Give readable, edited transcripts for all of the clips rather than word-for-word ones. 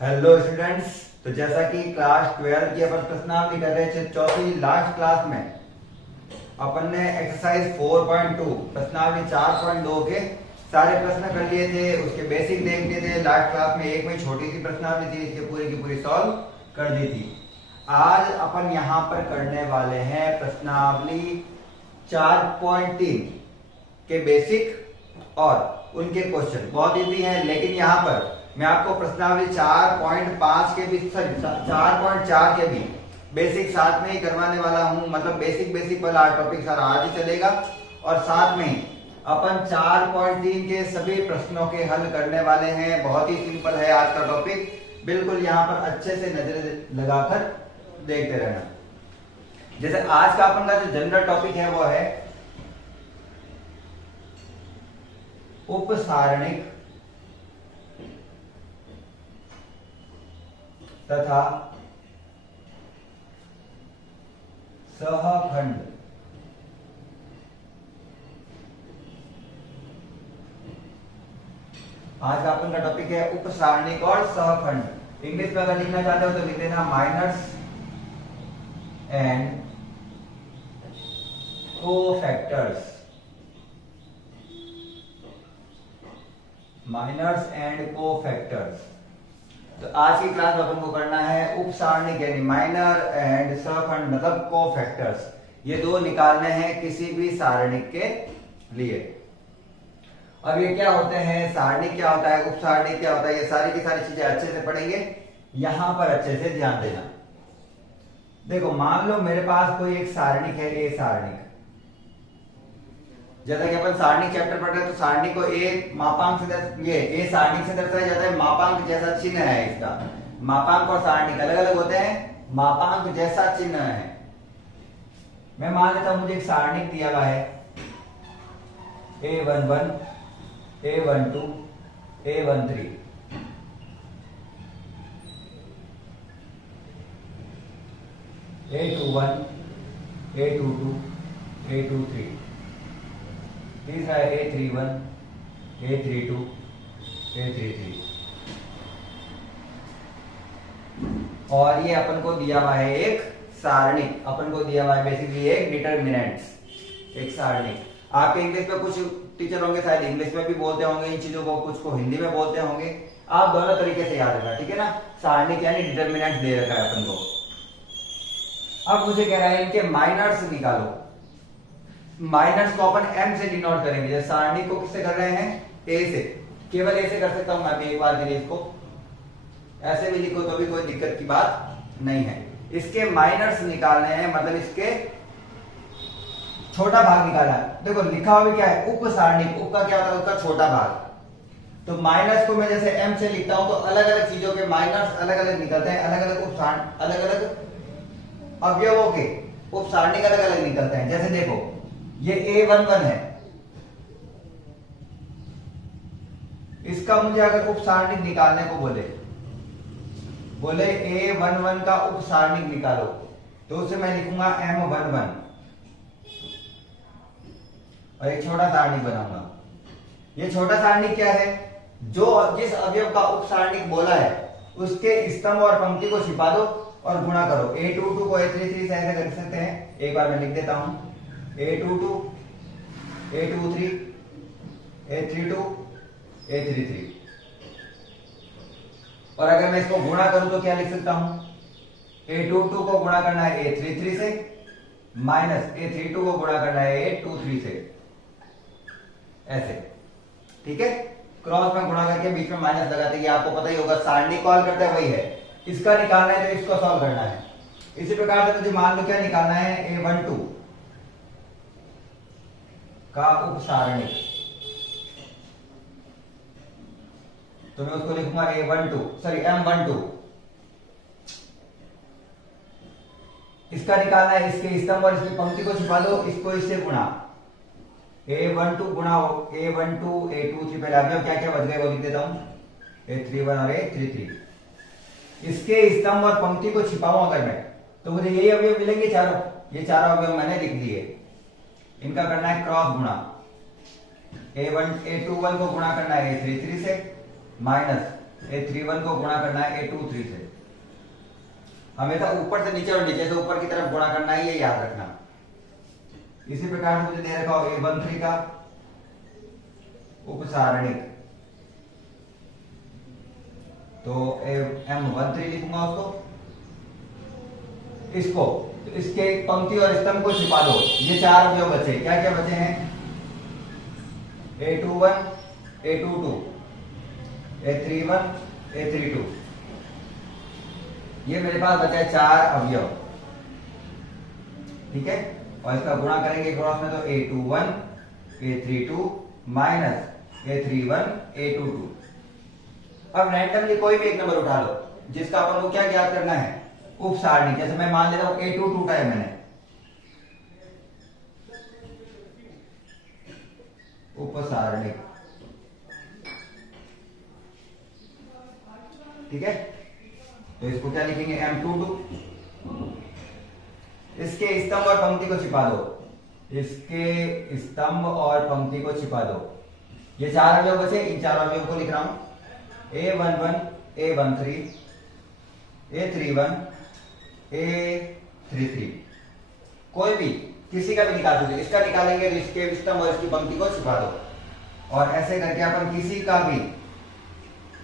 Hello students. तो जैसा कि क्लास 12 की अपन प्रश्नावली कर रहे थे, चौथी लास्ट क्लास में अपन ने एक्सरसाइज 4.2 प्रश्नावली 4.2 के सारे प्रश्न कर लिए थे, उसके बेसिक देख लिए थे। लास्ट क्लास में एक में छोटी सी प्रश्नावली थी, इसके पूरी की पूरी सॉल्व कर दी थी। आज अपन यहाँ पर करने वाले हैं प्रश्नावली 4.3 के बेसिक और उनके क्वेश्चन। बहुत इजी हैं, लेकिन यहाँ पर मैं आपको प्रश्नावली 4.5 के भी 4.4 के भी बेसिक साथ में ही करवाने वाला हूं। मतलब बेसिक वाला टॉपिक सारा आज ही चलेगा, और साथ में अपन 4.3 के सभी प्रश्नों के हल करने वाले हैं। बहुत ही सिंपल है आज का टॉपिक, बिल्कुल यहाँ पर अच्छे से नजर लगाकर देखते रहना। जैसे आज का अपन का जो जनरल टॉपिक है वो है उपसारणिक तथा सहखंड। आज का अपन का टॉपिक है उपसारणिक और सहखंड। इंग्लिश में अगर लिखना चाहते हो तो लिख देना minors and cofactors. Minors and cofactors. तो आज की क्लास में अपन को करना है उपसारणिक यानी माइनर एंड सहखंड मतलब कोफैक्टर्स। ये दो निकालने हैं किसी भी सारणिक के लिए। अब ये क्या होते हैं, सारणिक क्या होता है, उपसारणिक क्या होता है, ये सारी की सारी चीजें अच्छे से पढ़ेंगे। यहां पर अच्छे से ध्यान देना। देखो, मान लो मेरे पास कोई एक सारणिक है, ए सारणिक। जैसा कि अपन सारणिक चैप्टर पढ़ रहे हैं, तो सारणिक को एक मापांक से ये ए सारणिक से दर्शाया जाता है। मापांक जैसा चिन्ह है इसका। मापांक और सारणिक अलग अलग होते हैं, मापांक जैसा चिन्ह है। मैं मान लेता हूं मुझे एक सारणिक दिया हुआ है A11, A12, A13। A21, A22, A23। तीसरा है A31, A32, A33। और ये अपन को दिया हुआ है एक सारणिक। अपन को दिया हुआ है बेसिकली एक डिटरमिनेंट्स, एक सारणिक। आपके इंग्लिश में कुछ टीचर होंगे शायद इंग्लिश में भी बोलते होंगे इन चीजों को, कुछ को हिंदी में बोलते होंगे। आप दोनों तरीके से याद रखना, ठीक है ना। सारणिक यानी डिटरमिनेंट दे रखा है अपन को। अब मुझे कह रहा है इनके माइनर्स निकालो। माइनर्स को अपन m से डिनोट करेंगे। जैसे सारणी को किससे कर रहे हैं, a से। केवल a से कर सकता हूं मैं भी एक बार के लिए। इसको ऐसे भी लिखो तो भी कोई दिक्कत की बात नहीं है। इसके माइनर्स निकालने हैं, मतलब इसके छोटा भाग निकालना है। देखो लिखा हुआ भी क्या है, उप सारणिक। उप का क्या होता है, उसका छोटा भाग। तो माइनस को मैं जैसे m से लिखता हूं, तो अलग अलग चीजों के माइनर्स अलग अलग निकलते हैं। अलग अलग अलग अलग अवयवों के उप सारणिक अलग अलग निकलते हैं। जैसे देखो ये A11 है, इसका मुझे अगर उप सारणिक निकालने को बोले A11 का उप सारणिक निकालो, तो उसे मैं लिखूंगा M11 और एक छोटा सारणिक बनाऊंगा। ये छोटा सारणिक क्या है, जो जिस अवयव का उप सारणिक बोला है उसके स्तंभ और पंक्ति को छिपा दो और गुणा करो। A22 को A33 से ऐसे कर सकते हैं। एक बार मैं लिख देता हूं, A22, A23, A32, A33। और अगर मैं इसको गुणा करूं तो क्या लिख सकता हूं, A22 को गुणा करना है A33 से, माइनस A32 को गुणा करना है A23 से, ऐसे। ठीक है, क्रॉस में गुणा करके बीच में माइनस लगाते, ये आपको पता ही होगा। सारणी कॉल करते हैं वही है। इसका निकालना है तो इसको सॉल्व करना है। इसी प्रकार से मुझे मान लो क्या निकालना है, A12 का उपसारणिक। तो मैं उसको लिखूंगा M12। इसका निकालना है इसके स्तंभ और इसकी पंक्ति को छिपा दो, इसको इससे गुणा। A12 गुणा A12, A23। पहले अवयव क्या क्या बच गए वो लिख देता हूं, A31 और A33। इसके स्तंभ और पंक्ति को छिपाऊं अगर मैं, तो मुझे यही अवयव मिलेंगे चारों। ये चारों अवयव मैंने लिख दिए। इनका करना है क्रॉस गुणा। A21 को गुणा करना है A33 से, माइनस A31 को गुणा करना है A23 से। हमेशा ऊपर से नीचे और नीचे से ऊपर की तरफ गुणा करना है, ये याद रखना। इसी प्रकार से मुझे दे रखा हो A13 का उपसारणिक, तो M13 लिखूंगा उसको। इसको तो इसके पंक्ति और स्तंभ को छिपा दो। ये चार अवयव बचे, क्या क्या बचे हैं? A21, A22, A31, A32। ये मेरे पास बचा है चार अवयव, ठीक है। और इसका गुणा करेंगे क्रॉस में, तो A21, A32 minus A31, A22। अब रैंडमली कोई भी एक नंबर उठा लो जिसका अपन को क्या ज्ञात करना है? उप सारणी। जैसे मैं मान लेता हूं A22 उठाया मैंने, उप सारणी, ठीक है। तो इसको क्या लिखेंगे? M22। इसके स्तंभ और पंक्ति को छिपा दो, इसके स्तंभ और पंक्ति को छिपा दो। ये चार अवयव बचे, इन चार अवयव को लिख रहा हूं। A11, A13, A31, A33। कोई भी किसी का भी निकाल दो। इसका निकालेंगे तो इसके स्तंभ और इसकी पंक्ति को छिपा दो। और ऐसे करके अपन किसी का भी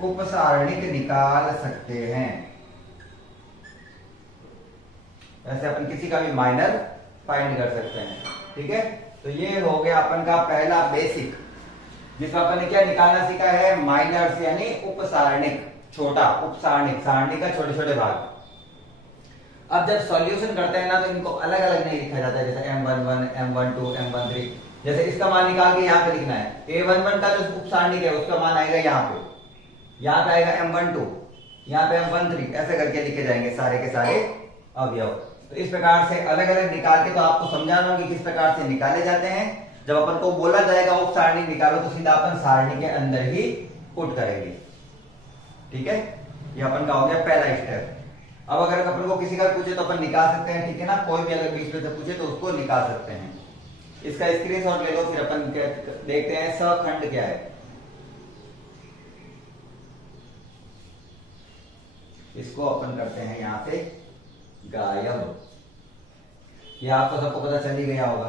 उपसारणिक निकाल सकते हैं। ऐसे अपन किसी का भी माइनर फाइंड कर सकते हैं, ठीक है। तो ये हो गया अपन का पहला बेसिक, जिसमें अपन ने क्या निकालना सीखा है? माइनर्स यानी उपसारणिक, छोटा उपसारणिक, सारणी का छोटे छोटे भाग। अब जब सॉल्यूशन करते हैं ना, तो इनको अलग अलग नहीं लिखा जाता है, जैसे M11, M12, M13। जैसे इसका मान निकाल के यहाँ पे लिखना है। A11 का जो उपसारणिक है उसका मान आएगा यहाँ पे आएगा M12, यहाँ पे M13, ऐसे करके लिखे जाएंगे सारे के सारे अवयव। तो इस प्रकार से अलग अलग निकाल के, तो आपको समझा रहा हूं कि किस प्रकार से निकाले जाते हैं। जब अपन को बोला जाएगा उप सारणी निकालो, तो सीधा अपन सारणी के अंदर ही पुट करेंगे, ठीक है। ये अपन का हो गया पहला स्टेप। अब अगर अपन को किसी का पूछे तो अपन निकाल सकते हैं, ठीक है ना। कोई भी अगर बीच में से पूछे तो उसको निकाल सकते हैं। इसका स्क्रीनशॉट ले लो, फिर अपन देखते हैं सखंड क्या है। इसको अपन करते हैं यहां से गायब। ये आपको सबको पता चल ही गया होगा।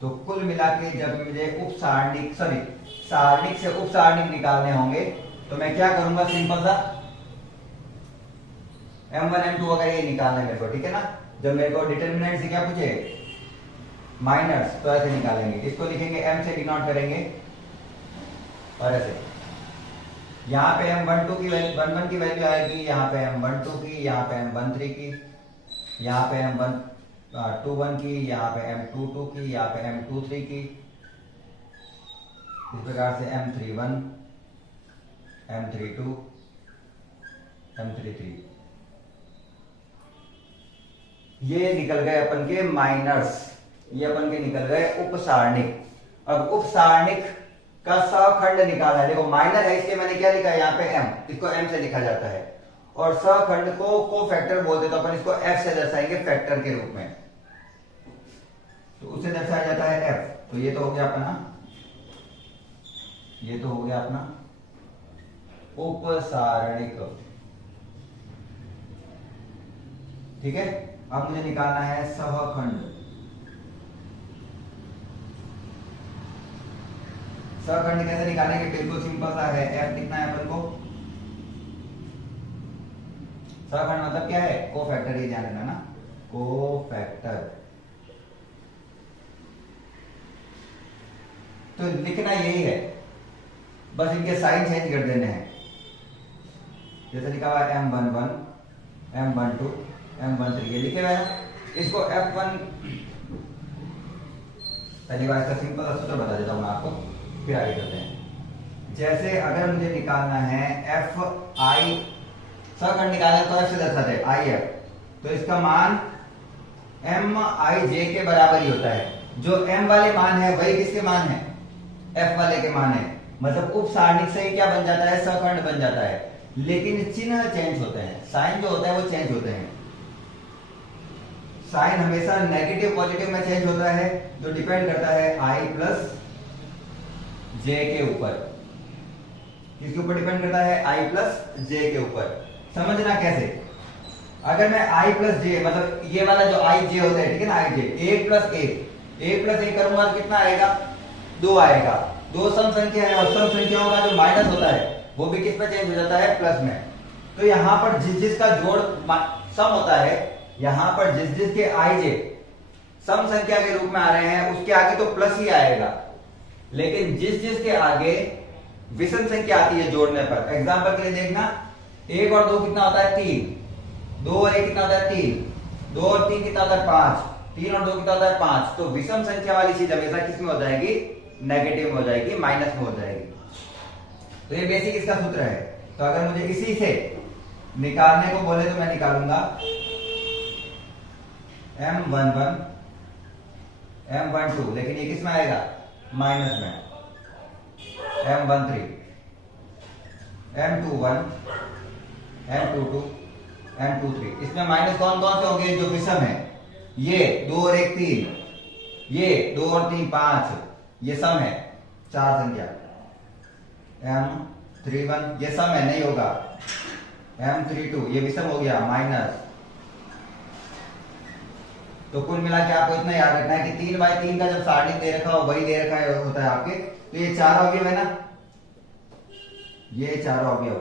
तो कुल मिला के जब मुझे उप सारणिक सारणिक से उप सारणिक निकालने होंगे, तो मैं क्या करूंगा? सिंपल सा M1, M2 अगर ये निकालना है मेरे को, ठीक है ना। जब मेरे को डिटर्मिनेंट से क्या पूछे? माइनर्स, तो ऐसे निकालेंगे। इसको लिखेंगे M से डिनोट करेंगे, और ऐसे यहाँ पे M12 की वैल्यू, 11 की वैल्यू आएगी, यहाँ पे M12 की, यहाँ पे M13 की, यहाँ पे M21 की, यहाँ पे M22 की, यहाँ पे M23 की। इस प्रकार से M31, M32, M33, ये निकल गए अपन के माइनर्स, ये अपन के निकल गए उपसारणिक। अब उपसारणिक का सखंड निकाला है। देखो माइनर है इसलिए मैंने क्या लिखा है यहाँ पे M, इसको M से लिखा जाता है। और सखंड को कोफैक्टर बोलते, तो अपन इसको F से दर्शाएंगे, फैक्टर के रूप में। तो उसे दर्शाया जाता है F। तो ये तो हो गया अपना, ये तो हो गया अपना उपसारणिक, ठीक है। अब मुझे निकालना है सहखंड। सहखंड कैसे निकालेंगे? बिल्कुल सिंपल सा है, F लिखना है अपन को। सहखंड मतलब क्या है? कोफैक्टर, ये ध्यान रखना ना, कोफैक्टर। तो लिखना यही है, बस इनके साइन चेंज कर देने हैं। जैसे लिखा हुआ है M11, M12, M13, ये लिखे हुए हैं। इसको F1, पहली बार इसका सिंपल सूत्र बता देता हूं मैं आपको, फिर आगे करते हैं। जैसे अगर मुझे निकालना है Fi, सहखंड निकालना तो F से दर्शाते हैं IF, तो इसका मान MIJ के बराबर ही होता है। जो M वाले मान है वही किसके मान है? F वाले के मान है। मतलब उप सारणिक से ही क्या बन जाता है? सहखंड बन जाता है। लेकिन चिन्ह चेंज होते हैं, साइन जो होता है वो चेंज होते हैं। साइन हमेशा नेगेटिव पॉजिटिव में चेंज होता है, जो डिपेंड करता है I प्लस J के ऊपर। किसके ऊपर डिपेंड करता है? i प्लस जे के ऊपर। समझना कैसे? अगर मैं i प्लस जे मतलब ये वाला जो i j होता है, ठीक है ना, i j, एक प्लस एक करूंगा तो कितना आएगा? 2 आएगा। दो सम संख्या है और सम संख्याओं का जो माइनस होता है वो भी किस में चेंज हो जाता है? प्लस में। तो यहाँ पर जिस जिसका जोड़ सम होता है, यहाँ पर जिस जिसके i j सम संख्या के रूप में आ रहे हैं उसके आगे तो प्लस ही आएगा, लेकिन जिस जिसके आगे विषम संख्या आती है जोड़ने पर, एग्जांपल के लिए देखना, 1 और 2 कितना होता है? 3। 2 और 1 कितना होता है? 3। 2 और 3 कितना होता है? 5। 3 और 2 कितना होता है? 5। तो विषम संख्या वाली चीज हमेशा किस में हो जाएगी? नेगेटिव में हो जाएगी, माइनस में हो जाएगी। तो ये बेसिक इसका सूत्र है। तो अगर मुझे इसी से निकालने को बोले तो मैं निकालूंगा M11 M12, लेकिन ये किस में आएगा? माइनस में। M13 M21 M22 M23, इसमें माइनस कौन कौन से होंगे? जो विषम है, ये 2 और 1 3, ये 2 और 3 5, ये सम है 4 संख्या। M31 ये सम है, नहीं होगा। M32 ये विषम हो गया, माइनस। तो कुल मिला के आपको इतना याद रखना है कि 3/3 का जब सारणी दे रखा हो वही दे रखा है होता है आपके, तो ये 4 अवयव है ना, ये 4 अवयव,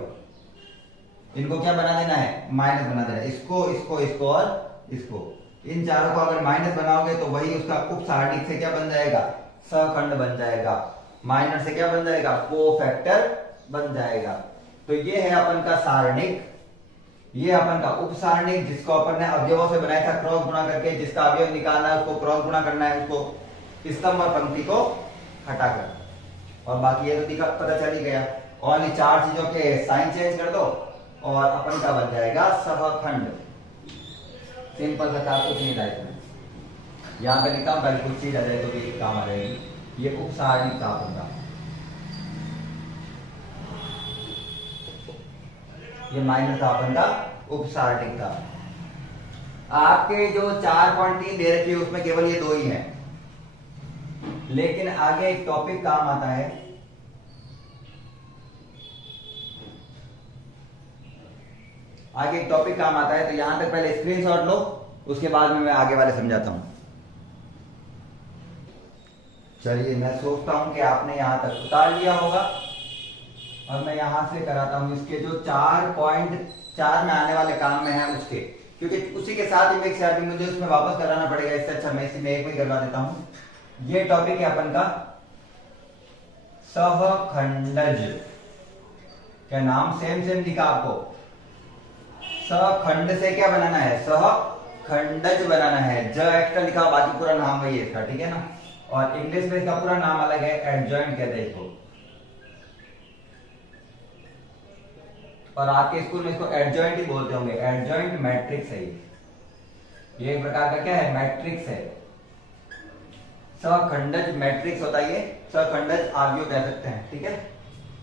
इनको क्या बना देना है? माइनस बना देना है। इसको इसको इसको और इसको, इन चारों को अगर माइनस बनाओगे तो वही उसका उप सारणिक से क्या बन जाएगा? सहखंड बन जाएगा। माइनस से क्या बन जाएगा? कोफैक्टर बन जाएगा। तो ये है अपन का सारणिक, ये अपन का उप सारणिक जिसको अपन ने अवयवों से बनाया था क्रॉस गुणा करके। जिसका अवयव निकालना है उसको क्रॉस गुणा करना है, उसको स्तंभ और पंक्ति को हटाकर, और बाकी ये तो दिखा पता चल ही गया। ओनली 4 चीजों के साइन चेंज कर दो और अपन का बन जाएगा सहखंड। सिंपल सा था, कुछ नहीं था इसमें। यहाँ पे लिखा पहले कुछ चीज आ जाए तो भी काम आ जाएगी। ये उप सारणिक था अपन का, ये माइनस था अपन का उप सारणिक था। आपके जो 4.3 दे रखी है उसमें केवल ये 2 ही हैं, लेकिन आगे एक टॉपिक काम आता है, आगे एक टॉपिक काम आता है। तो यहां तक पहले स्क्रीनशॉट लो, उसके बाद में मैं आगे वाले समझाता हूं। चलिए, मैं सोचता हूं कि आपने यहां तक उतार लिया होगा और मैं यहां से कराता हूं इसके जो 4.4 में आने वाले काम में है उसके, क्योंकि उसी के साथ ही एक मुझे उसमें वापस कराना पड़ेगा। इससे अच्छा मैं इसी में एक में करवा देता हूं। ये टॉपिक है अपन का सहखंडज। क्या नाम सेम सेम दिखा आपको? सहखंड से क्या बनाना है? सहखंडज बनाना है। ज एक्स्ट्रा लिखा, बाकी पूरा नाम वही है इसका, ठीक है ना। और इंग्लिश में इसका पूरा नाम अलग है, एडजॉइंट कहते हैं इसको। और आपके स्कूल में इसको एडजॉइंट ही बोलते होंगे। एडजॉइंट मैट्रिक्स है ये एक प्रकार का क्या है? मैट्रिक्स है। सहखंडज मैट्रिक्स होता है ये, सहखंडज अवयव कह सकते हैं, ठीक है।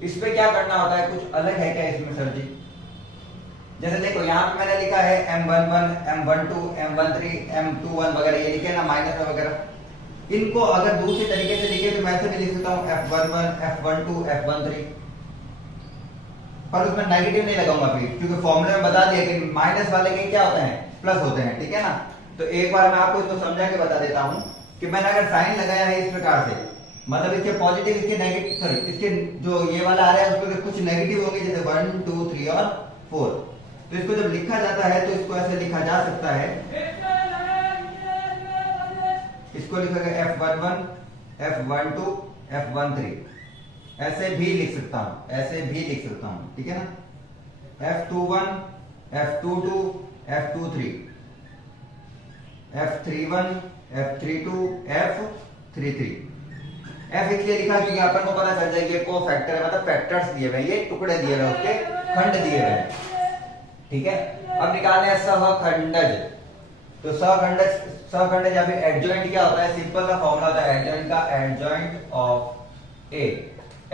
इस पे क्या करना होता है? कुछ अलग है क्या इसमें सर जी? जैसे देखो यहाँ पे मैंने लिखा है M11 M12 M13 M21 वगैरह, ये लिखे ना माइनस वगैरह। इनको अगर दूसरे तरीके से लिखे तो मैं ऐसे भी लिख सकता हूँ F11 F12 F13, पर उसमें नेगेटिव नहीं लगाऊंगा फिर, क्योंकि फॉर्मूले में बता दिया कि माइनस वाले के क्या होते हैं? प्लस होते हैं, ठीक है ना। तो एक बार मैं आपको इसको समझा के बता देता हूं कि मैंने अगर साइन लगाया है इस प्रकार से, मतलब इसके पॉजिटिव इसके नेगेटिव, सॉरी इसके जो ये वाला आ रहा है उसमें कुछ नेगेटिव होंगे, जैसे 1 2 3 और 4। तो इसको जब लिखा जाता है तो इसको ऐसे लिखा जा सकता है, इसको लिखा गया F11 F12 F13, ऐसे भी लिख सकता हूं, ऐसे भी लिख सकता हूं, ठीक है ना। F21 F22 F23 F31 F32 F33। F इसलिए लिखा क्योंकि अपन को पता चल जाएगा ये कोफैक्टर है, मतलब फैक्टर्स दिए हुए, ये टुकड़े दिए हुए, उसके खंड दिए हुए, ठीक है। अब निकालने हैं सहखंडज। तो सहखंडज या फिर एडजॉइंट क्या होता है? सिंपल सा फॉर्मूला होता है एडजॉइंट का, adjoint of A,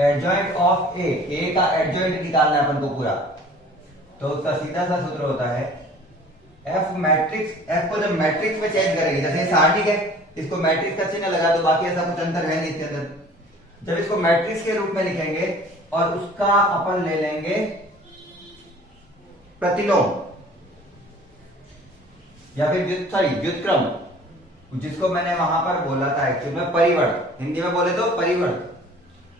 adjoint of A का एडजॉइंट निकालना है अपन को पूरा। तो उसका सीधा सा सूत्र होता है एफ मैट्रिक्स। एफ को जब मैट्रिक्स में चेंज करेंगे, जैसे सारणी है, इसको मैट्रिक्स का चिन्ह लगा दो, बाकी ऐसा कुछ अंतर है नहीं इसके अंदर। जब इसको मैट्रिक्स के रूप में लिखेंगे और उसका अपन ले लेंगे प्रतिलोम या फिर व्युत्क्रम, जिसको मैंने वहां पर बोला था एक्चुअल में परिवर्त, हिंदी में बोले तो परिवर्त।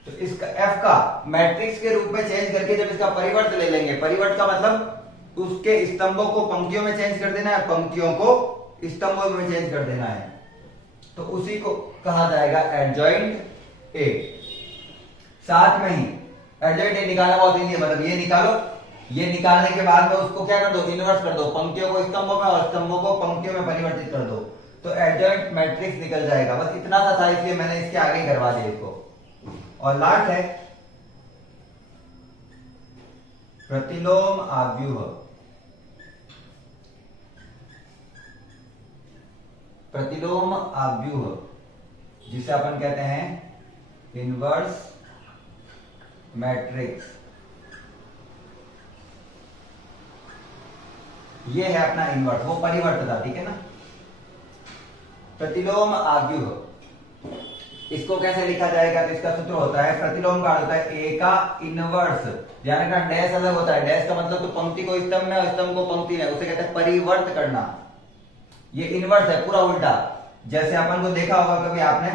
तो इसका एफ का मैट्रिक्स के रूप में चेंज करके जब इसका परिवर्त ले लेंगे, परिवर्त का मतलब उसके स्तंभों को पंक्तियों में चेंज कर देना है, पंक्तियों को स्तंभों में चेंज कर देना है, तो उसी को कहा जाएगा एडजॉइंट ए। साथ में ही एडजॉइंट ए निकालना बहुत ईजी है, मतलब ये निकालो, ये निकालने के बाद में उसको क्या कर दो, इनवर्स कर दो, पंक्तियों को स्तंभों में और स्तंभों को पंक्तियों में परिवर्तित कर दो, तो एडजॉइंट मैट्रिक्स निकल जाएगा। बस इतना सा था, इसलिए मैंने इसके आगे करवा दिया इसको। और लास्ट है प्रतिलोम आव्यूह। प्रतिलोम आव्यूह जिसे अपन कहते हैं इनवर्स मैट्रिक्स, ये है अपना इनवर्स, वो परिवर्त था, ठीक है ना। प्रतिलोम आव्यूह इसको कैसे लिखा जाएगा, तो इसका सूत्र होता है, प्रतिलोम का होता है ए का इनवर्स, ध्यान रखना डैश अलग होता है, डैश का मतलब तो पंक्ति को स्तंभ में और स्तंभ को पंक्ति में, उसे कहते हैं परिवर्त करना। ये इनवर्स है, पूरा उल्टा। जैसे अपन को देखा होगा कभी आपने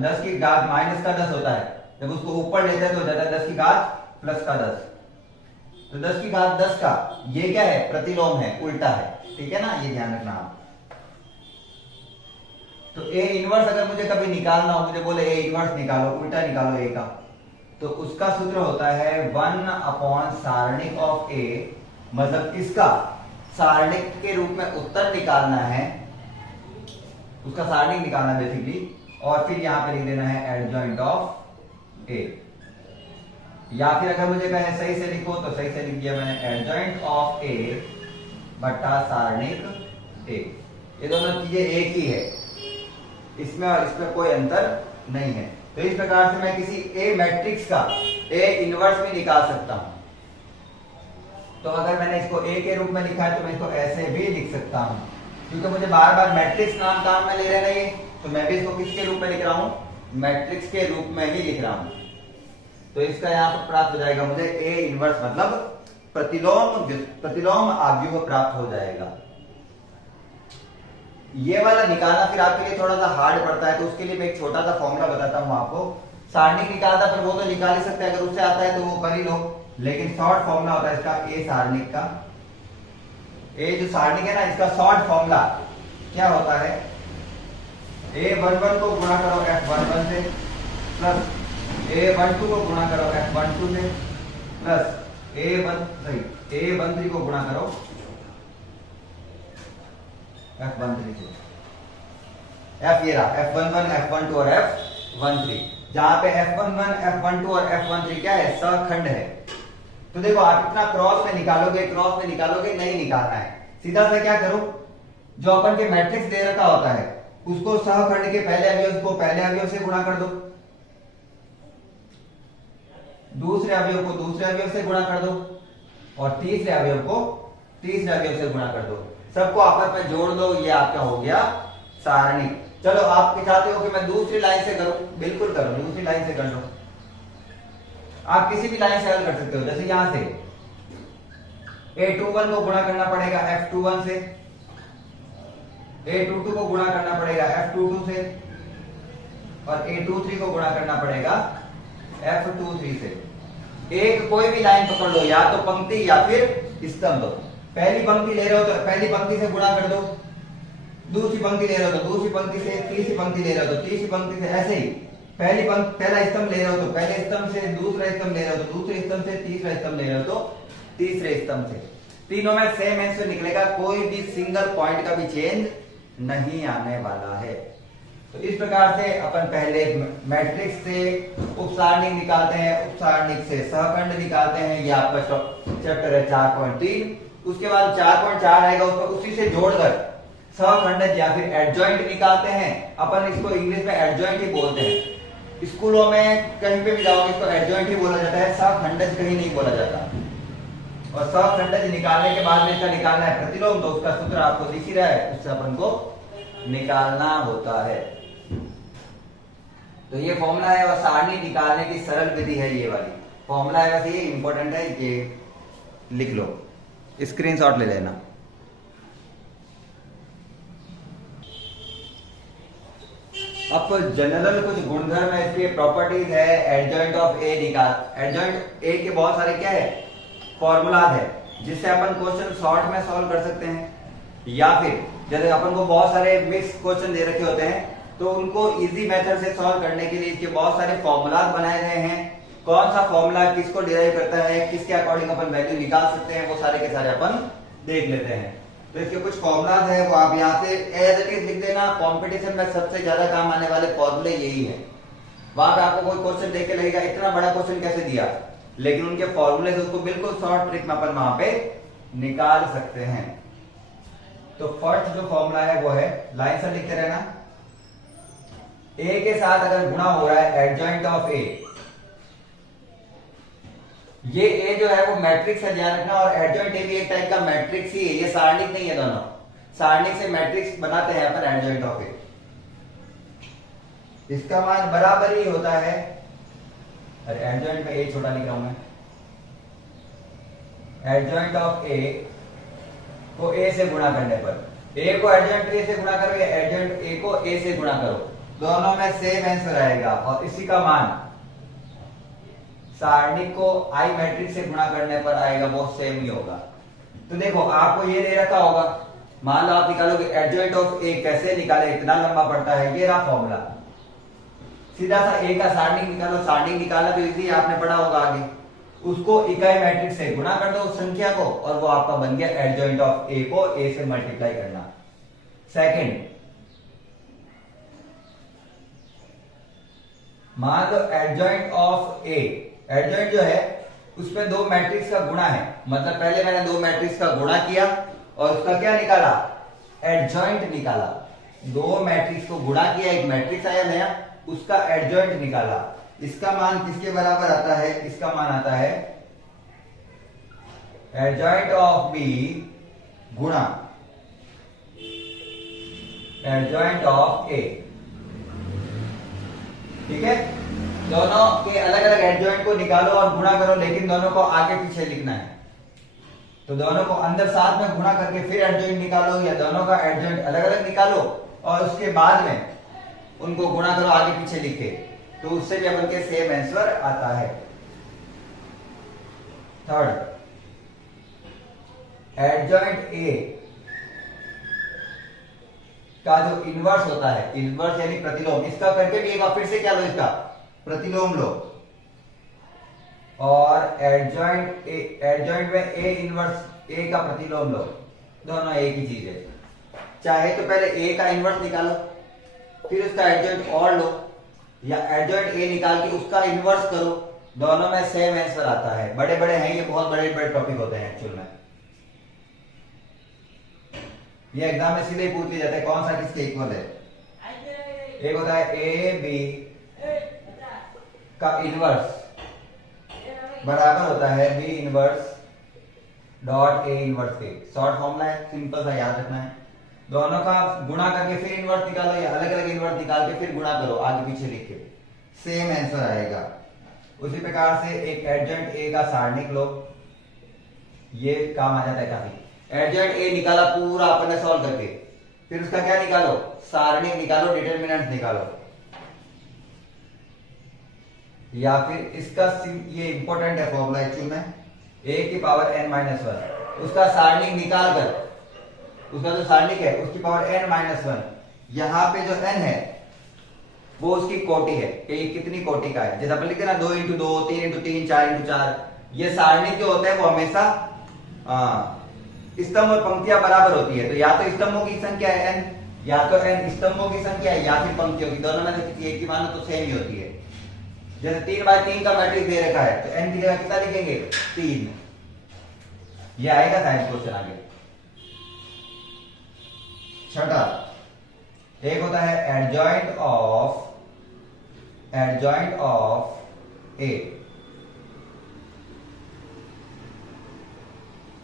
10 की घात माइनस का 10 होता है, जब उसको ऊपर लेते हैं तो जाता है 10 की घात प्लस का 10, तो 10 की घात 10 का ये क्या है, प्रतिलोम है, उल्टा है, ठीक है ना, ये ध्यान रखना आप। तो ए इनवर्स अगर मुझे कभी निकालना हो, मुझे बोले ए इनवर्स निकालो, उल्टा निकालो ए का, तो उसका सूत्र होता है 1 अपॉन सारणिक ऑफ ए, मतलब इसका सारणिक के रूप में उत्तर निकालना है, उसका सारणिक निकालना बेसिकली, और फिर यहां पे लिख देना है एडजॉइंट ऑफ ए। या फिर अगर मुझे कहे सही से लिखो तो सही से लिख दिया मैंने, एडजॉइंट ऑफ ए बटा सारणिक ए। ये दोनों चीजें एक ही है, इसमें और इसमें कोई अंतर नहीं है। तो इस प्रकार से मैं किसी ए मैट्रिक्स का ए इनवर्स भी निकाल सकता हूं। तो अगर मैंने इसको ए के रूप में लिखा है तो मैं इसको ऐसे भी लिख सकता हूं, क्योंकि मुझे बार बार मैट्रिक्स नाम काम में ले रहे नहीं, तो मैं भी इसको किसके रूप में लिख रहा हूं, मैट्रिक्स के रूप में ही लिख रहा हूं। तो इसका यहां पर प्राप्त हो जाएगा मुझे ए इनवर्स, मतलब प्रतिलोम आव्यूह प्राप्त हो जाएगा। ये वाला निकालना फिर आपके लिए थोड़ा सा हार्ड पड़ता है, तो उसके लिए मैं एक छोटा सा फॉर्मूला बताता हूं आपको। सारणिक निकालता फिर वो तो निकाल ही सकते हैं, अगर उससे आता है तो वो कर ही लो, लेकिन शॉर्ट फॉर्मूला होता है इसका ए सारणिक का। ए जो सारणिक है ना, इसका शॉर्ट फॉर्मूला क्या होता है, A11 को गुणा करो F11 से, प्लस A12 को गुणा करो F12 से, प्लस A13 को गुणा करो F13 से। F ये रहा, F11, F12 और F13, जहां पे F11, F12 और F13 क्या है, सखंड है। तो देखो आप इतना क्रॉस में निकालोगे नहीं निकालना है, सीधा से क्या करो, जो अपन के मैट्रिक्स दे रखा होता है उसको सहखंड के पहले अवयव को पहले अवयव से गुणा कर दो, दूसरे अवयव को दूसरे अवयव से गुणा कर दो, और तीसरे अवयव को तीसरे अवयव से गुणा कर दो, सबको आपस में जोड़ दो, ये आपका हो गया सारणिक। चलो आप चाहते हो कि मैं दूसरी लाइन से करूं, बिल्कुल करो, दूसरी लाइन से कर लो, आप किसी भी लाइन से हल कर सकते हो। जैसे यहां से A21 को गुणा करना पड़ेगा F21 से, A22 को गुणा करना पड़ेगा F22 से, और A23 को गुणा करना पड़ेगा F23 से। एक कोई भी लाइन पकड़ लो, या तो पंक्ति या फिर स्तंभ। पहली पंक्ति ले रहे हो तो पहली पंक्ति से गुणा कर दो, दूसरी पंक्ति ले रहे हो तो दूसरी पंक्ति से, तीसरी पंक्ति ले रहे हो तो तीसरी पंक्ति से, ऐसे ही पहला स्तंभ ले रहे हो तो पहले स्तंभ से, दूसरा स्तंभ ले रहे हो तो दूसरे स्तंभ से, तीसरा स्तंभ ले रहे हो तो तीसरे स्तंभ से। तीनों में सेम आंसर निकलेगा, कोई भी सिंगल पॉइंट का भी चेंज नहीं आने वाला है। तो इस प्रकार से अपन पहले मैट्रिक्स से उपसारणिक निकालते हैं, उपसारणिक से सहखंड निकालते हैं, ये आपका चैप्टर है 4.3। उसके बाद 4.4 आएगा, उसको उसी से जोड़कर सहखंड या फिर एडजॉइंट निकालते हैं। अपन इसको इंग्लिश में एडजॉइंट ही बोलते हैं, स्कूलों में कहीं पे भी जाओगे इसको एडजॉइंट ही बोला जाता है, सहखंडज कहीं नहीं बोला जाता। और सहखंडज निकालने के बाद में इसका निकालना है प्रतिलोम, तो उसका सूत्र आपको दिख ही रहा है, उससे अपन को निकालना होता है। तो ये फॉर्मूला है और सारणी निकालने की सरल विधि है ये वाली। फॉर्मूला है बस ये इंपॉर्टेंट है, ये लिख लो, स्क्रीनशॉट ले लेना। अब जनरल कुछ गुणधर्म है, इसकी प्रॉपर्टीज है। एडजॉइंट ऑफ ए निकाल, एडजॉइंट ए के बहुत सारे क्या है फॉर्मूलाज है, जिससे अपन क्वेश्चन शॉर्ट में सॉल्व कर सकते हैं, या फिर जैसे अपन को बहुत सारे मिक्स क्वेश्चन दे रखे होते हैं तो उनको इजी मेथड से सॉल्व करने के लिए इसके बहुत सारे फॉर्मूलाज बनाए गए हैं। कौन सा फॉर्मूला किसको डिराइव करता है, किसके अकॉर्डिंग अपन वैल्यू निकाल सकते हैं, वो सारे के सारे अपन देख लेते हैं। तो इसके कुछ फॉर्मूलाज है, वो आप यहाँ से एज इट इज लिख देना। कंपटीशन में सबसे ज्यादा काम आने वाले फॉर्मूले यही है। वहां पे आपको कोई क्वेश्चन देख के लगेगा इतना बड़ा क्वेश्चन कैसे दिया, लेकिन उनके फॉर्मूले से उसको बिल्कुल शॉर्ट ट्रिक में अपन वहां पे निकाल सकते हैं। तो फर्स्ट जो फॉर्मूला है वो है, लाइन से लिखते रहना, ए के साथ अगर गुणा हो रहा है एडजॉइंट ऑफ ए, ये ए जो है वो मैट्रिक्स है, ध्यान रखना, और एडजॉइंट ए भी एक टाइप का मैट्रिक्स ही है, ये सारणिक नहीं है। दोनों सारणिक से मैट्रिक्स बनाते हैं अपन एडजॉइंट ऑफ ए। इसका मान बराबर ही होता है, अरे एडजॉइंट में ए छोटा लिख रहा हूं मैं, एडजॉइंट ऑफ ए को ए से गुणा करने पर, ए को एडजॉइंट ए से गुणा करो या एडजॉइंट ए को ए से गुणा करो, दोनों में सेम आंसर आएगा। और इसी का मान सारणिक को आई मैट्रिक्स से गुणा करने पर आएगा, वो सेम ही होगा। तो देखो आपको ये दे रखा होगा, मान लो आप निकालोगे एडजॉइंट ऑफ ए, कैसे निकाले, इतना लंबा पड़ता है, ये रहा फॉर्मूला। सीधा सा ए का सारणिक निकालो, सारणिक निकालना तो इजी आपने पढ़ा होगा आगे, उसको इकाई मैट्रिक्स से गुणा कर दो उस संख्या को, और वो आपका बन गया एडजॉइंट ऑफ ए को ए से मल्टीप्लाई करना। सेकंड, मान लो एडजॉइंट ऑफ ए, एडजॉइंट जो है उसमें दो मैट्रिक्स का गुणा है, मतलब पहले मैंने दो मैट्रिक्स का गुणा किया और उसका क्या निकाला, एडजॉइंट निकाला। दो मैट्रिक्स को गुणा किया, एक मैट्रिक्स आया नया, उसका एडजॉइंट निकाला। इसका मान किसके बराबर आता है, इसका मान आता है एडजॉइंट ऑफ बी गुणा एडजॉइंट ऑफ ए। ठीक है, दोनों के अलग अलग एडजॉइंट को निकालो और गुणा करो, लेकिन दोनों को आगे पीछे लिखना है। तो दोनों को अंदर साथ में गुणा करके फिर एडजॉइंट निकालो, या दोनों का एडजॉइंट अलग अलग निकालो और उसके बाद में उनको गुणा करो आगे पीछे लिख के, तो उससे भी अपन के सेम आंसर आता है। थर्ड, एडजॉइंट ए का जो इनवर्स होता है, इनवर्स यानी प्रतिलोम, इसका करके भी एक बार फिर से क्या लो, इसका प्रतिलोम लो, और एडजॉइंट में ए इनवर्स ए का प्रतिलोम लो, दोनों एक ही चीज है। चाहे तो पहले ए का इनवर्स निकालो, फिर उसका एडजॉइंट और लो, या एडजॉइंट ए निकाल के उसका इनवर्स करो, दोनों में सेम आंसर आता है। बड़े बड़े हैं ये, बहुत बड़े बड़े टॉपिक होते हैं एक्चुअल में, ये एग्जाम में सीधे पूछ लिया जाता है कौन सा किसके इक्वल है। एक होता है ए बी का इनवर्स बराबर होता है B inverse dot A inverse के, शॉर्ट फॉर्मूला है, सिंपल सा याद रखना है। दोनों का गुणा करके फिर इनवर्स निकालो, या अलग अलग इनवर्स निकाल के फिर गुणा करो आगे पीछे लिख के, सेम आंसर आएगा। उसी प्रकार से एक एडजॉइंट ए का सारणिक लो, ये काम आ जाता है काफी। एडजॉइंट ए निकाला पूरा अपन ने सॉल्व करके, फिर उसका क्या निकालो, सारणिक निकालो, डिटरमिनेंट निकालो, या फिर इसका ये इंपॉर्टेंट है फॉर्मूला एक्चुअल में, ए की पावर n माइनस वन, उसका सारणिक निकाल कर, उसका जो सारणिक है उसकी पावर n माइनस वन, यहाँ पे जो n है वो उसकी कोटि है कि ये कितनी कोटि का है। जैसे अपन लिखते हैं ना 2 इंटू 2, 3 इंटू 3, 4 इंटू 4, ये सारणिक जो होता है वो हमेशा स्तंभ और पंक्तियां बराबर होती है। तो या तो स्तंभों की संख्या है n, या तो n स्तंभों की संख्या है, या फिर पंक्तियों की, दोनों में से किसी एक की मानो तो सेम ही होती है। जैसे 3 बाय 3 का मैट्रिक्स दे रखा है तो n की जगह कितना लिखेंगे, 3, ये आएगा साइंस क्वेश्चन आगे। छठा, एक होता है एडजॉइंट ऑफ ए,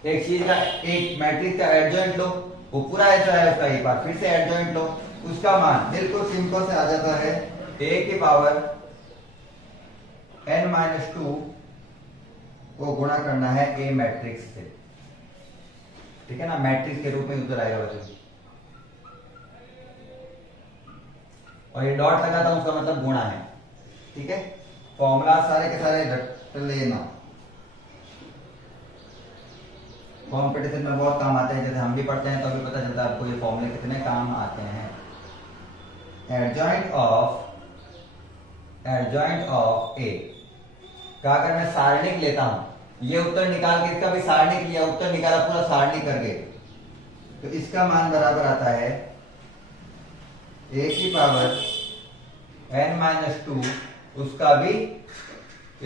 एक चीज का एक मैट्रिक्स का एडजॉइंट लो, वो पूरा ऐसा है उसका, एक बार फिर से एडजॉइंट लो, उसका मान बिल्कुल सिंपल से आ जाता है a की पावर n माइनस 2 को गुणा करना है ए मैट्रिक्स से, ठीक है ना, मैट्रिक्स के रूप में उतर आएगा बच्चों। और ये डॉट लगा था उसका मतलब गुणा है, ठीक है। फॉर्मूला सारे के सारे रट लेना, कंपटीशन में बहुत काम आते हैं, जैसे हम भी पढ़ते हैं तो अभी पता चलता है आपको ये फॉर्मूले कितने काम आते हैं। एडजॉइंट ऑफ ए का अगर मैं सारणिक लेता हूं, ये उत्तर निकाल के इसका भी सारणिक लिया, उत्तर निकाला पूरा सारणिक करके, तो इसका मान बराबर आता है ए की पावर n-2 उसका भी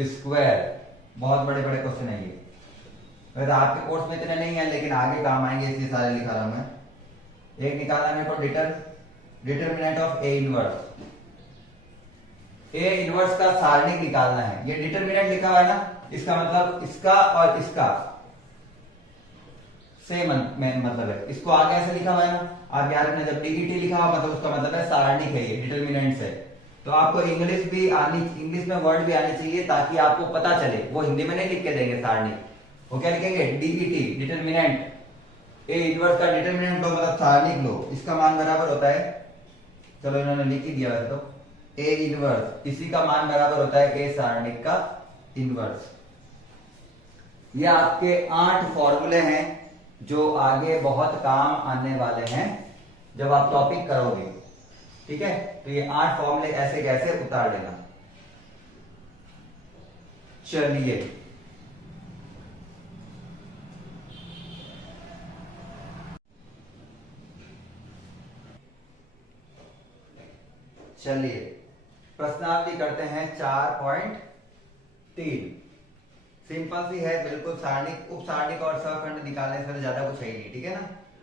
स्क्वायर। बहुत बड़े बड़े क्वेश्चन है ये, वैसे आपके कोर्स में इतने नहीं है लेकिन आगे काम आएंगे, इसलिए सारे लिखा रहा हूं मैं। एक निकालना मेरे को determinant of A inverse, A inverse का सारणिक निकालना है। ये डिटरमिनेंट लिखा हुआ है ना, इसका मतलब इसका और इसका सेम मतलब है। इसको आगे ऐसे लिखा हुआ है ना, आप यार ने जब डीईटी लिखा हुआ मतलब उसका मतलब है सारणिक है ये, डिटरमिनेंट से। तो आपको इंग्लिश भी आनी, इंग्लिश में वर्ड भी आने चाहिए ताकि आपको पता चले। वो हिंदी में नहीं लिख के देंगे सारणिक, वो क्या लिखेंगे डीईटी डिटरमिनेंट, ए इनवर्स का डिटरमिनेंट लो मतलब सारणिक लो, इसका मान बराबर होता है, चलो इन्होंने लिख ही दिया वैसे तो, ए इनवर्स इसी का मान बराबर होता है ए सारणिक का इनवर्स। ये आपके 8 फॉर्मूले हैं जो आगे बहुत काम आने वाले हैं जब आप टॉपिक करोगे, ठीक है। तो ये 8 फॉर्मूले ऐसे कैसे उतार लेना। चलिए चलिए प्रश्नावली करते हैं 4.3। सिंपल सी है बिल्कुल, सारणिक उप सारणिक और सहखंड निकालने से ज्यादा कुछ है नहीं, ठीक है ना।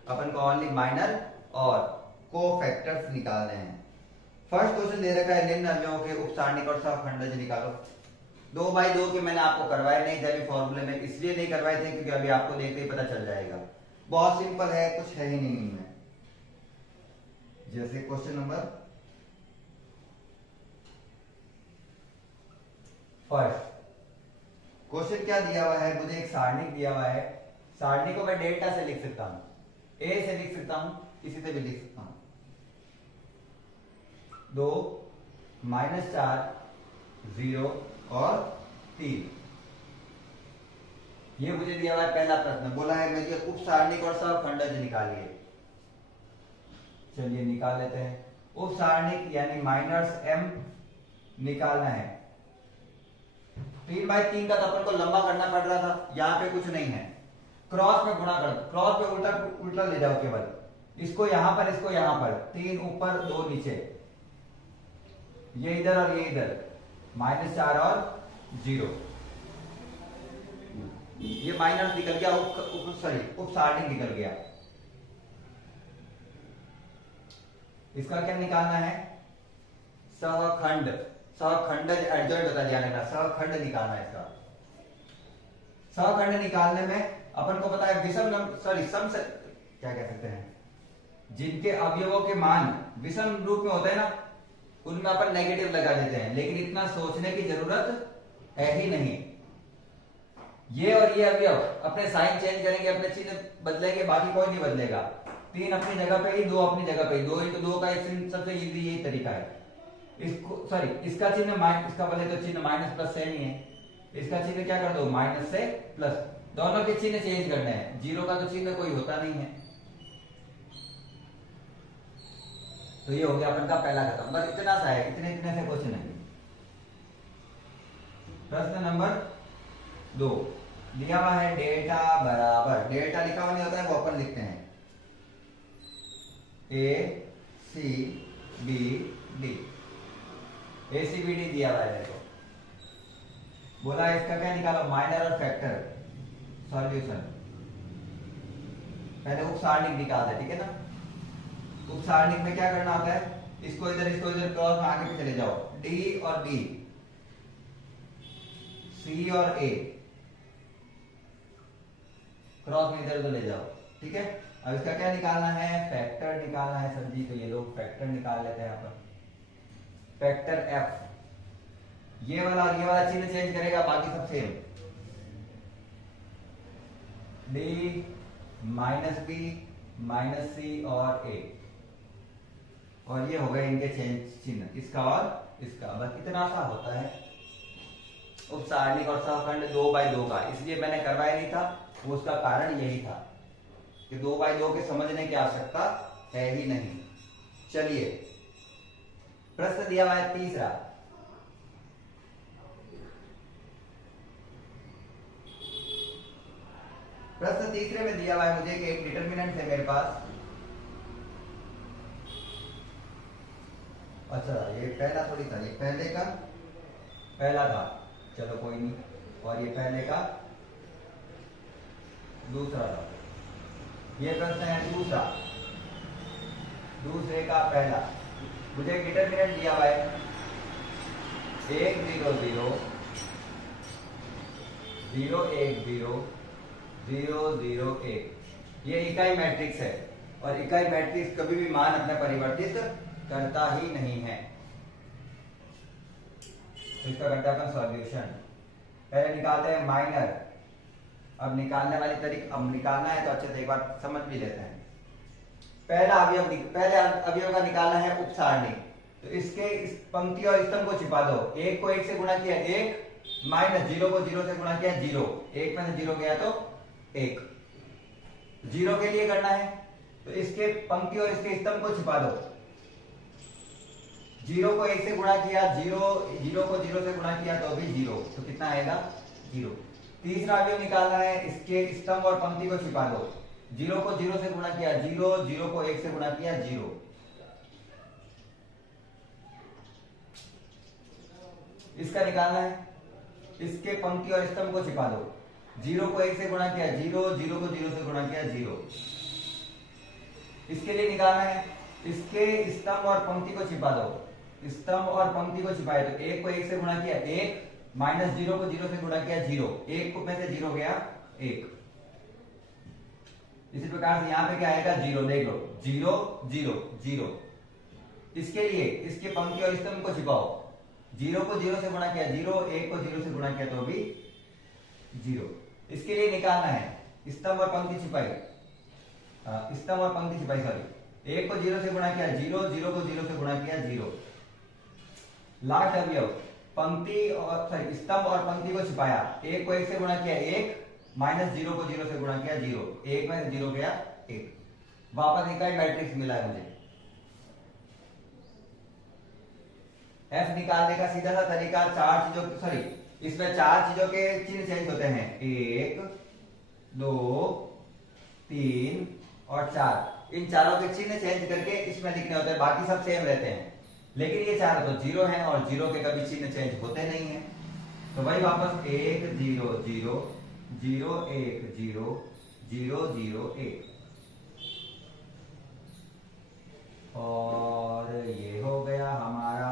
अपन को ओनली माइनर और कोफैक्टर्स निकालने हैं। फर्स्ट क्वेश्चन दे रखा है निम्न अवयवों के उप सारणिक और सहखंड निकालो। 2x2 के मैंने आपको करवाए नहीं थे अभी फॉर्मूले में, इसलिए नहीं करवाए थे क्योंकि अभी आपको देखते ही पता चल जाएगा। बहुत सिंपल है, कुछ है ही नहीं इनमें। जैसे क्वेश्चन नंबर फर्स्ट, क्वेश्चन क्या दिया हुआ है, मुझे एक सारणिक दिया हुआ है। सारणी को मैं डेल्टा से लिख सकता हूं, ए से लिख सकता हूं, किसी से भी लिख सकता हूं। 2 -4 0 और 3, ये मुझे दिया हुआ है। पहला प्रश्न बोला है मुझे उप सारणिक और सहखंडज निकालिए। चलिए निकाल लेते हैं। उप सारणिक यानी -m निकालना है। 3/3 का तो अपन को लंबा करना पड़ रहा था, यहाँ पे कुछ नहीं है। क्रॉस में गुणा कर, क्रॉस पे उल्टा उल्टा ले जाओ केवल, इसको यहां पर इसको यहां पर, 3 ऊपर 2 नीचे, ये इधर और ये इधर, -4 और 0, ये माइनस निकल गया, उप सारणिक निकल गया। इसका क्या निकालना है, सहखंड, सहखंडज एडजॉइंट होता है ध्यान रखना, सहखंड निकालना है इसका। सहखंड निकालने में अपन को पता है विषम सम से क्या कह सकते हैं, जिनके अवयवों के मान विषम रूप में होते हैं ना, उनमें अपन नेगेटिव लगा देते हैं, लेकिन इतना सोचने की जरूरत है ही नहीं। ये और ये अवयव अपने साइन चेंज करेंगे, अपने चिन्ह बदलेंगे, बाकी कोई नहीं बदलेगा। 3 अपनी जगह पे ही, 2 अपनी जगह पे ही, 2 × 2 का एक सबसे इजी यही तरीका है। इसको इसका चिन्ह इसका बोले तो चिन्ह माइनस प्लस सेम ही है, इसका चिन्ह क्या कर दो माइनस से प्लस, दोनों के चिन्ह चेंज करने हैं। 0 का तो चिन्ह कोई होता नहीं है, तो ये हो गया अपन का पहला खत्म। बस इतना सा है, इतने इतने से क्वेश्चन है। प्रश्न नंबर 2 दिया हुआ है डेल्टा बराबर, डेल्टा लिखा हुआ नहीं होता है वो अपन लिखते हैं ACBD, ACBD दिया हुआ है देखो, बोला इसका क्या निकालो माइनर और फैक्टर सॉल्यूशन। पहले उप सारणिक निकाल दे, ठीक है ना। उप सारणिक में क्या करना होता है, इसको इधर क्रॉस में आगे पे चले जाओ, D और B, C और A, क्रॉस में इधर उधर ले जाओ, ठीक है। अब इसका क्या निकालना है, फैक्टर निकालना है सर जी, तो ये लोग फैक्टर निकाल लेते हैं यहाँ पर। फैक्टर F, ये वाला चिन्ह चेंज करेगा, बाकी सब same. D minus B minus C और ए, और ये हो गए इनके चेंज चिन्ह, इसका और इसका। बस इतना सा होता है उपसारणिक और सहखंड 2x2 का, इसलिए मैंने करवाया नहीं था, वो उसका कारण यही था कि 2x2 के समझने की आवश्यकता है ही नहीं। चलिए प्रश्न दिया हुआ है तीसरा, प्रश्न तीसरे में दिया हुआ है मुझे कि एक डिटरमिनेंट है मेरे पास। अच्छा ये पहला थोड़ी था, ये पहले का पहला था, चलो कोई नहीं, और ये पहले का दूसरा था। ये प्रश्न है दूसरा, दूसरे का पहला। मुझे डिटरमिनेंट दिया हुआ है 1 0 0 0 1 0 0 0 1। ये इकाई मैट्रिक्स है, और इकाई मैट्रिक्स कभी भी मान अपने परिवर्तित करता ही नहीं है। तो इसका करते हैं अपन सॉल्यूशन। पहले निकालते हैं माइनर। अब निकालने वाली तरीका, अब निकालना है तो अच्छे से एक बार समझ भी लेते हैं। पहला अवयव, पहले अवयव का निकालना है उपसारणिक, तो इसके इस पंक्ति और स्तंभ को छिपा दो। 1 को 1 से गुणा किया 1, माइनस 0 को 0 से गुणा किया 0, 1 में से 0 गया तो 1। 0 के लिए करना है तो इसके पंक्ति और इसके स्तंभ को छिपा दो। 0 को 1 से गुणा किया 0, 0 को 0 से गुणा किया तो भी 0, तो कितना आएगा 0। तीसरा अवयव निकालना है, इसके स्तंभ और पंक्ति को छिपा दो। 0 को 0 से गुणा किया 0, 0 को 1 से गुणा किया 0। इसका निकालना है, इसके पंक्ति और स्तंभ को छिपा दो। 0 को 1 से गुणा किया 0, 0 को 0 से गुणा किया 0। इसके लिए निकालना है, इसके स्तंभ और पंक्ति को छिपा दो। स्तंभ और पंक्ति को छिपाए तो 1 को 1 से गुणा किया 1, माइनस 0 को 0 से गुणा किया 0, 1 में से 0 गया 1। इसी प्रकार से यहां पे क्या आएगा 0, देख लो 0 0 0। इसके लिए इसके पंक्ति और स्तंभ को छिपाओ। 0 को 0 से गुणा किया 0, 1 को 0 से गुणा किया तो भी 0। इसके लिए निकालना है स्तंभ और पंक्ति छिपाई, स्तंभ और पंक्ति छिपाई सॉरी। 1 को 0 से गुणा किया 0, 0 को 0 से गुणा किया 0। लास्ट अवयव पंक्ति और सॉरी स्तंभ और पंक्ति को छिपाया। 1 को 1 से गुणा किया 1, माइनस 0 को 0 से गुणा किया 0, 1 में 0 गया 1। वापस इकाई मैट्रिक्स मिला है मुझे। एफ निकालने का सीधा सा तरीका, चार चीजों सॉरी इसमें 4 चीजों के चिन्ह चेंज होते हैं, 1 2 3 और 4। इन चारों के चिन्ह चेंज करके इसमें लिखने होते हैं, बाकी सब सेम रहते हैं। लेकिन ये चार तो 0 हैं और 0 के कभी चिन्ह चेंज होते नहीं है, तो वही वापस 1 0 0 0 1 0 0 0 1। और ये हो गया हमारा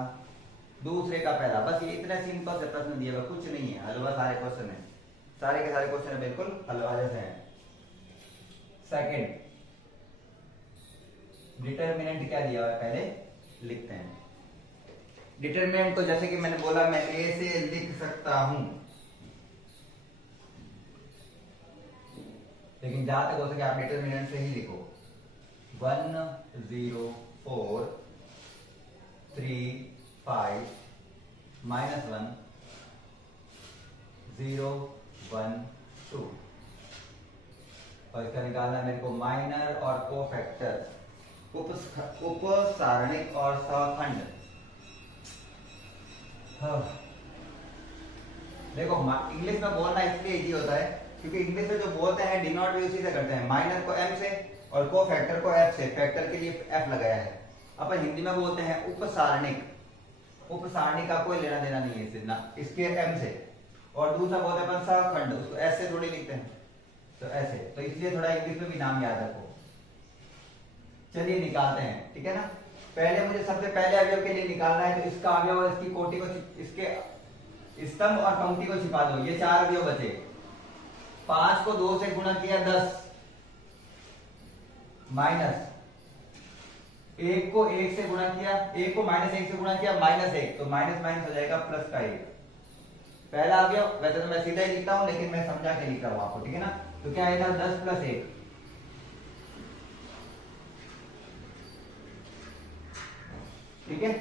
दूसरे का पहला। बस ये इतने सिंपल से प्रश्न दिए हुए, कुछ नहीं है, हलवा सारे क्वेश्चन है, सारे के सारे क्वेश्चन बिल्कुल हलवा जैसे हैं। सेकंड डिटरमिनेंट क्या दिया हुआ है पहले लिखते हैं। डिटरमिनेंट को जैसे कि मैंने बोला मैं ए से लिख सकता हूं, लेकिन जहां तक हो सके आप डिटरमिनेंट से ही लिखो। 1 0 4 3 5 -1 0 1 2। और इसका निकालना है मेरे को माइनर और कोफैक्टर, उपसारणिक और सहखंड। देखो इंग्लिश में बोलना इसलिए इजी होता है क्योंकि इंग्लिश में जो बोलते हैं डिनोट भी उसी से करते हैं, माइनर को एम से और कोफैक्टर को एफ से, फैक्टर के लिए एफ लगाया है। अपन हिंदी में बोलते हैं उपसारणिक, उपसारणिक का कोई लेना देना नहीं है इससे ना, इसके एम से। और दूसरा बोलते हैं अपन सहखंड, उसको एस से थोड़ी लिखते हैं, तो ऐसे, तो इसलिए थोड़ा इंग्लिश में भी नाम याद रखो। चलिए निकालते हैं, ठीक है ना। पहले मुझे सबसे पहले अवयव के लिए निकालना है, तो इसका अवयव और इसकी कोटि को, इसके स्तंभ और पंक्ति को छिपा दो। ये 4 अवयव बचे। 5 को 2 से गुणा किया 10, माइनस 1 को 1 से गुणा किया, 1 को -1 से गुणा किया -1, तो माइनस माइनस हो जाएगा प्लस का 1। पहला अवयव वैसे तो मैं सीधा ही लिखता हूं, लेकिन मैं समझा के लिख रहा हूं आपको, ठीक है ना। तो क्या आएगा 10 + 1, ठीक है।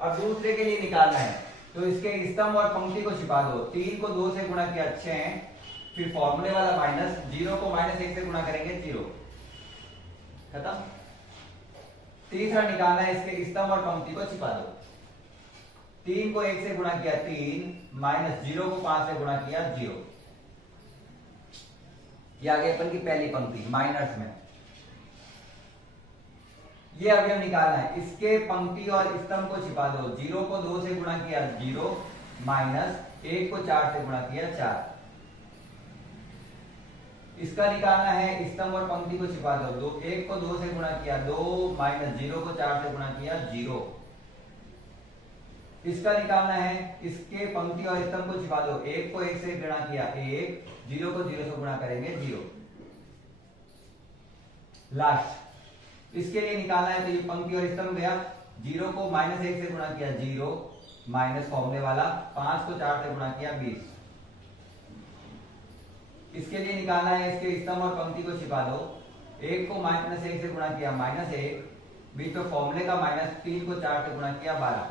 अब दूसरे के लिए निकालना है, तो इसके स्तंभ और पंक्ति को छिपा दो। 3 को 2 से गुणा किया 6, फिर फॉर्मूले वाला माइनस, 0 को -1 से गुणा करेंगे 0, खत्म। तीसरा निकालना है, इसके स्तंभ और पंक्ति को छिपा दो। 3 को 1 से गुणा किया 3, -0 को 5 से गुणा किया 0। ये आ गई अपन की पहली पंक्ति माइनस में। ये अवयव निकालना है, इसके पंक्ति और स्तंभ को छिपा दो। 0 को 2 से गुणा किया 0, -1 को 4 से गुणा किया 4। इसका निकालना है, स्तंभ और पंक्ति को छिपा दो। 1 को 2 से गुणा किया 2, -0 को 4 से गुणा किया 0। इसका निकालना है, इसके पंक्ति और स्तंभ को छिपा दो। 1 को 1 से गुणा किया 1, 0 को 0 से गुणा करेंगे 0। लास्ट इसके लिए निकालना है, तो ये पंक्ति और स्तंभ गया। 0 को -1 से गुणा किया 0, माइनस फॉर्मूले वाला, 5 को 4 से गुणा किया 20। इसके लिए निकालना है, इसके स्तंभ और पंक्ति को छिपा दो। 1 को -1 से गुणा किया -1, बीच में फॉर्मूले का माइनस, 3 को 4 से गुणा किया 12।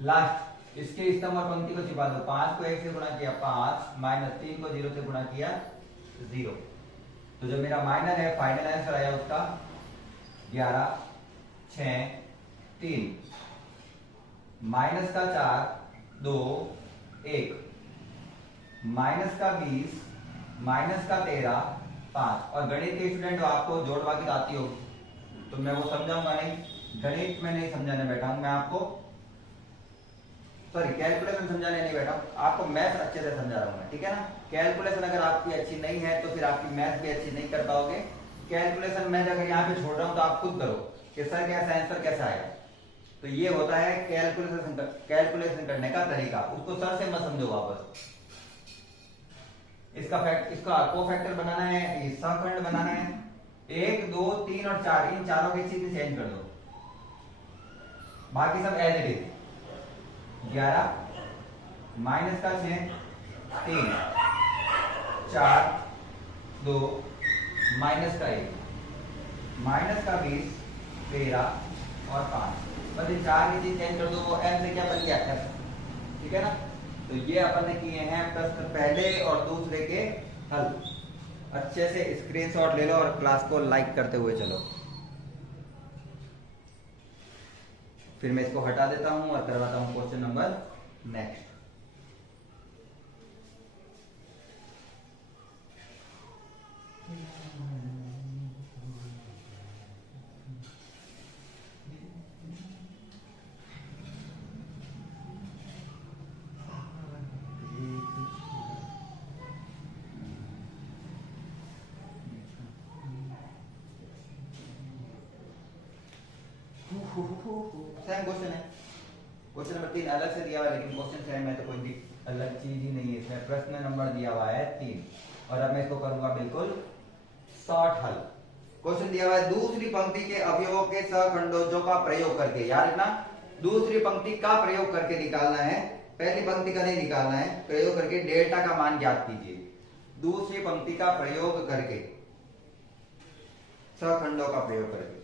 लास्ट इसके स्तंभ और पंक्ति को छिपा दो। 5 को 1 से गुणा किया 5, -3 को 0 से गुणा किया 0। तो जो मेरा माइनर है, फाइनल आंसर आया उसका 11, 6, 3, माइनस का 4, 2, 1, माइनस का 20, माइनस का 13, 5। और गणित के स्टूडेंट आपको जोड़ बाकी आती हो, तो मैं वो समझाऊंगा नहीं, गणित में नहीं समझाने बैठा हूं मैं आपको, सॉरी कैलकुलेशन समझाने नहीं बैठा हूं, आपको मैथ अच्छे से समझा रहा हूं मैं, ठीक है ना। कैलकुलेशन अगर आपकी अच्छी नहीं है तो फिर आपकी मैथ भी अच्छी नहीं कर पाओगे। कैलकुलेशन मैं अगर यहाँ पे छोड़ रहा हूं तो आप खुद करो कि सर कैसा आंसर कैसा आएगा। तो ये होता है कैलकुलेशन करने का तरीका, उसको सर से मत समझो वापस। इसका कोफैक्टर बनाना है, सहखंड बनाना है। 1, 2, 3 और 4, इन चारों की चीजें चेंज कर दो, बाकी सब एज इट इज। 11, माइनस का 6, 3, 4, 2, माइनस का 1, माइनस का 20, 13 और 5। बस इन चार की चीज चेंज कर दो, वो एम से क्या बन गया एफ, ठीक है ना। तो ये अपन ने किए हैं प्रश्न पहले और दूसरे के हल। अच्छे से स्क्रीनशॉट ले लो और क्लास को लाइक करते हुए चलो। फिर मैं इसको हटा देता हूं और करवाता हूं question number next. Same question है, क्वेश्चन नंबर 3 अलग से दिया हुआ है, लेकिन क्वेश्चन सेम है, तो कोई अलग चीज ही नहीं है इसमें। प्रश्न नंबर दिया हुआ है 3 और अब मैं इसको करूंगा बिल्कुल शॉर्ट हल। क्वेश्चन दिया हुआ है, दूसरी पंक्ति के अवयवों के सहखंडों का प्रयोग करके, याद रखना दूसरी पंक्ति का प्रयोग करके निकालना है, पहली पंक्ति का नहीं निकालना है। प्रयोग करके डेल्टा का मान ज्ञात कीजिए। दूसरी पंक्ति का प्रयोग करके, सहखंडों का प्रयोग करके।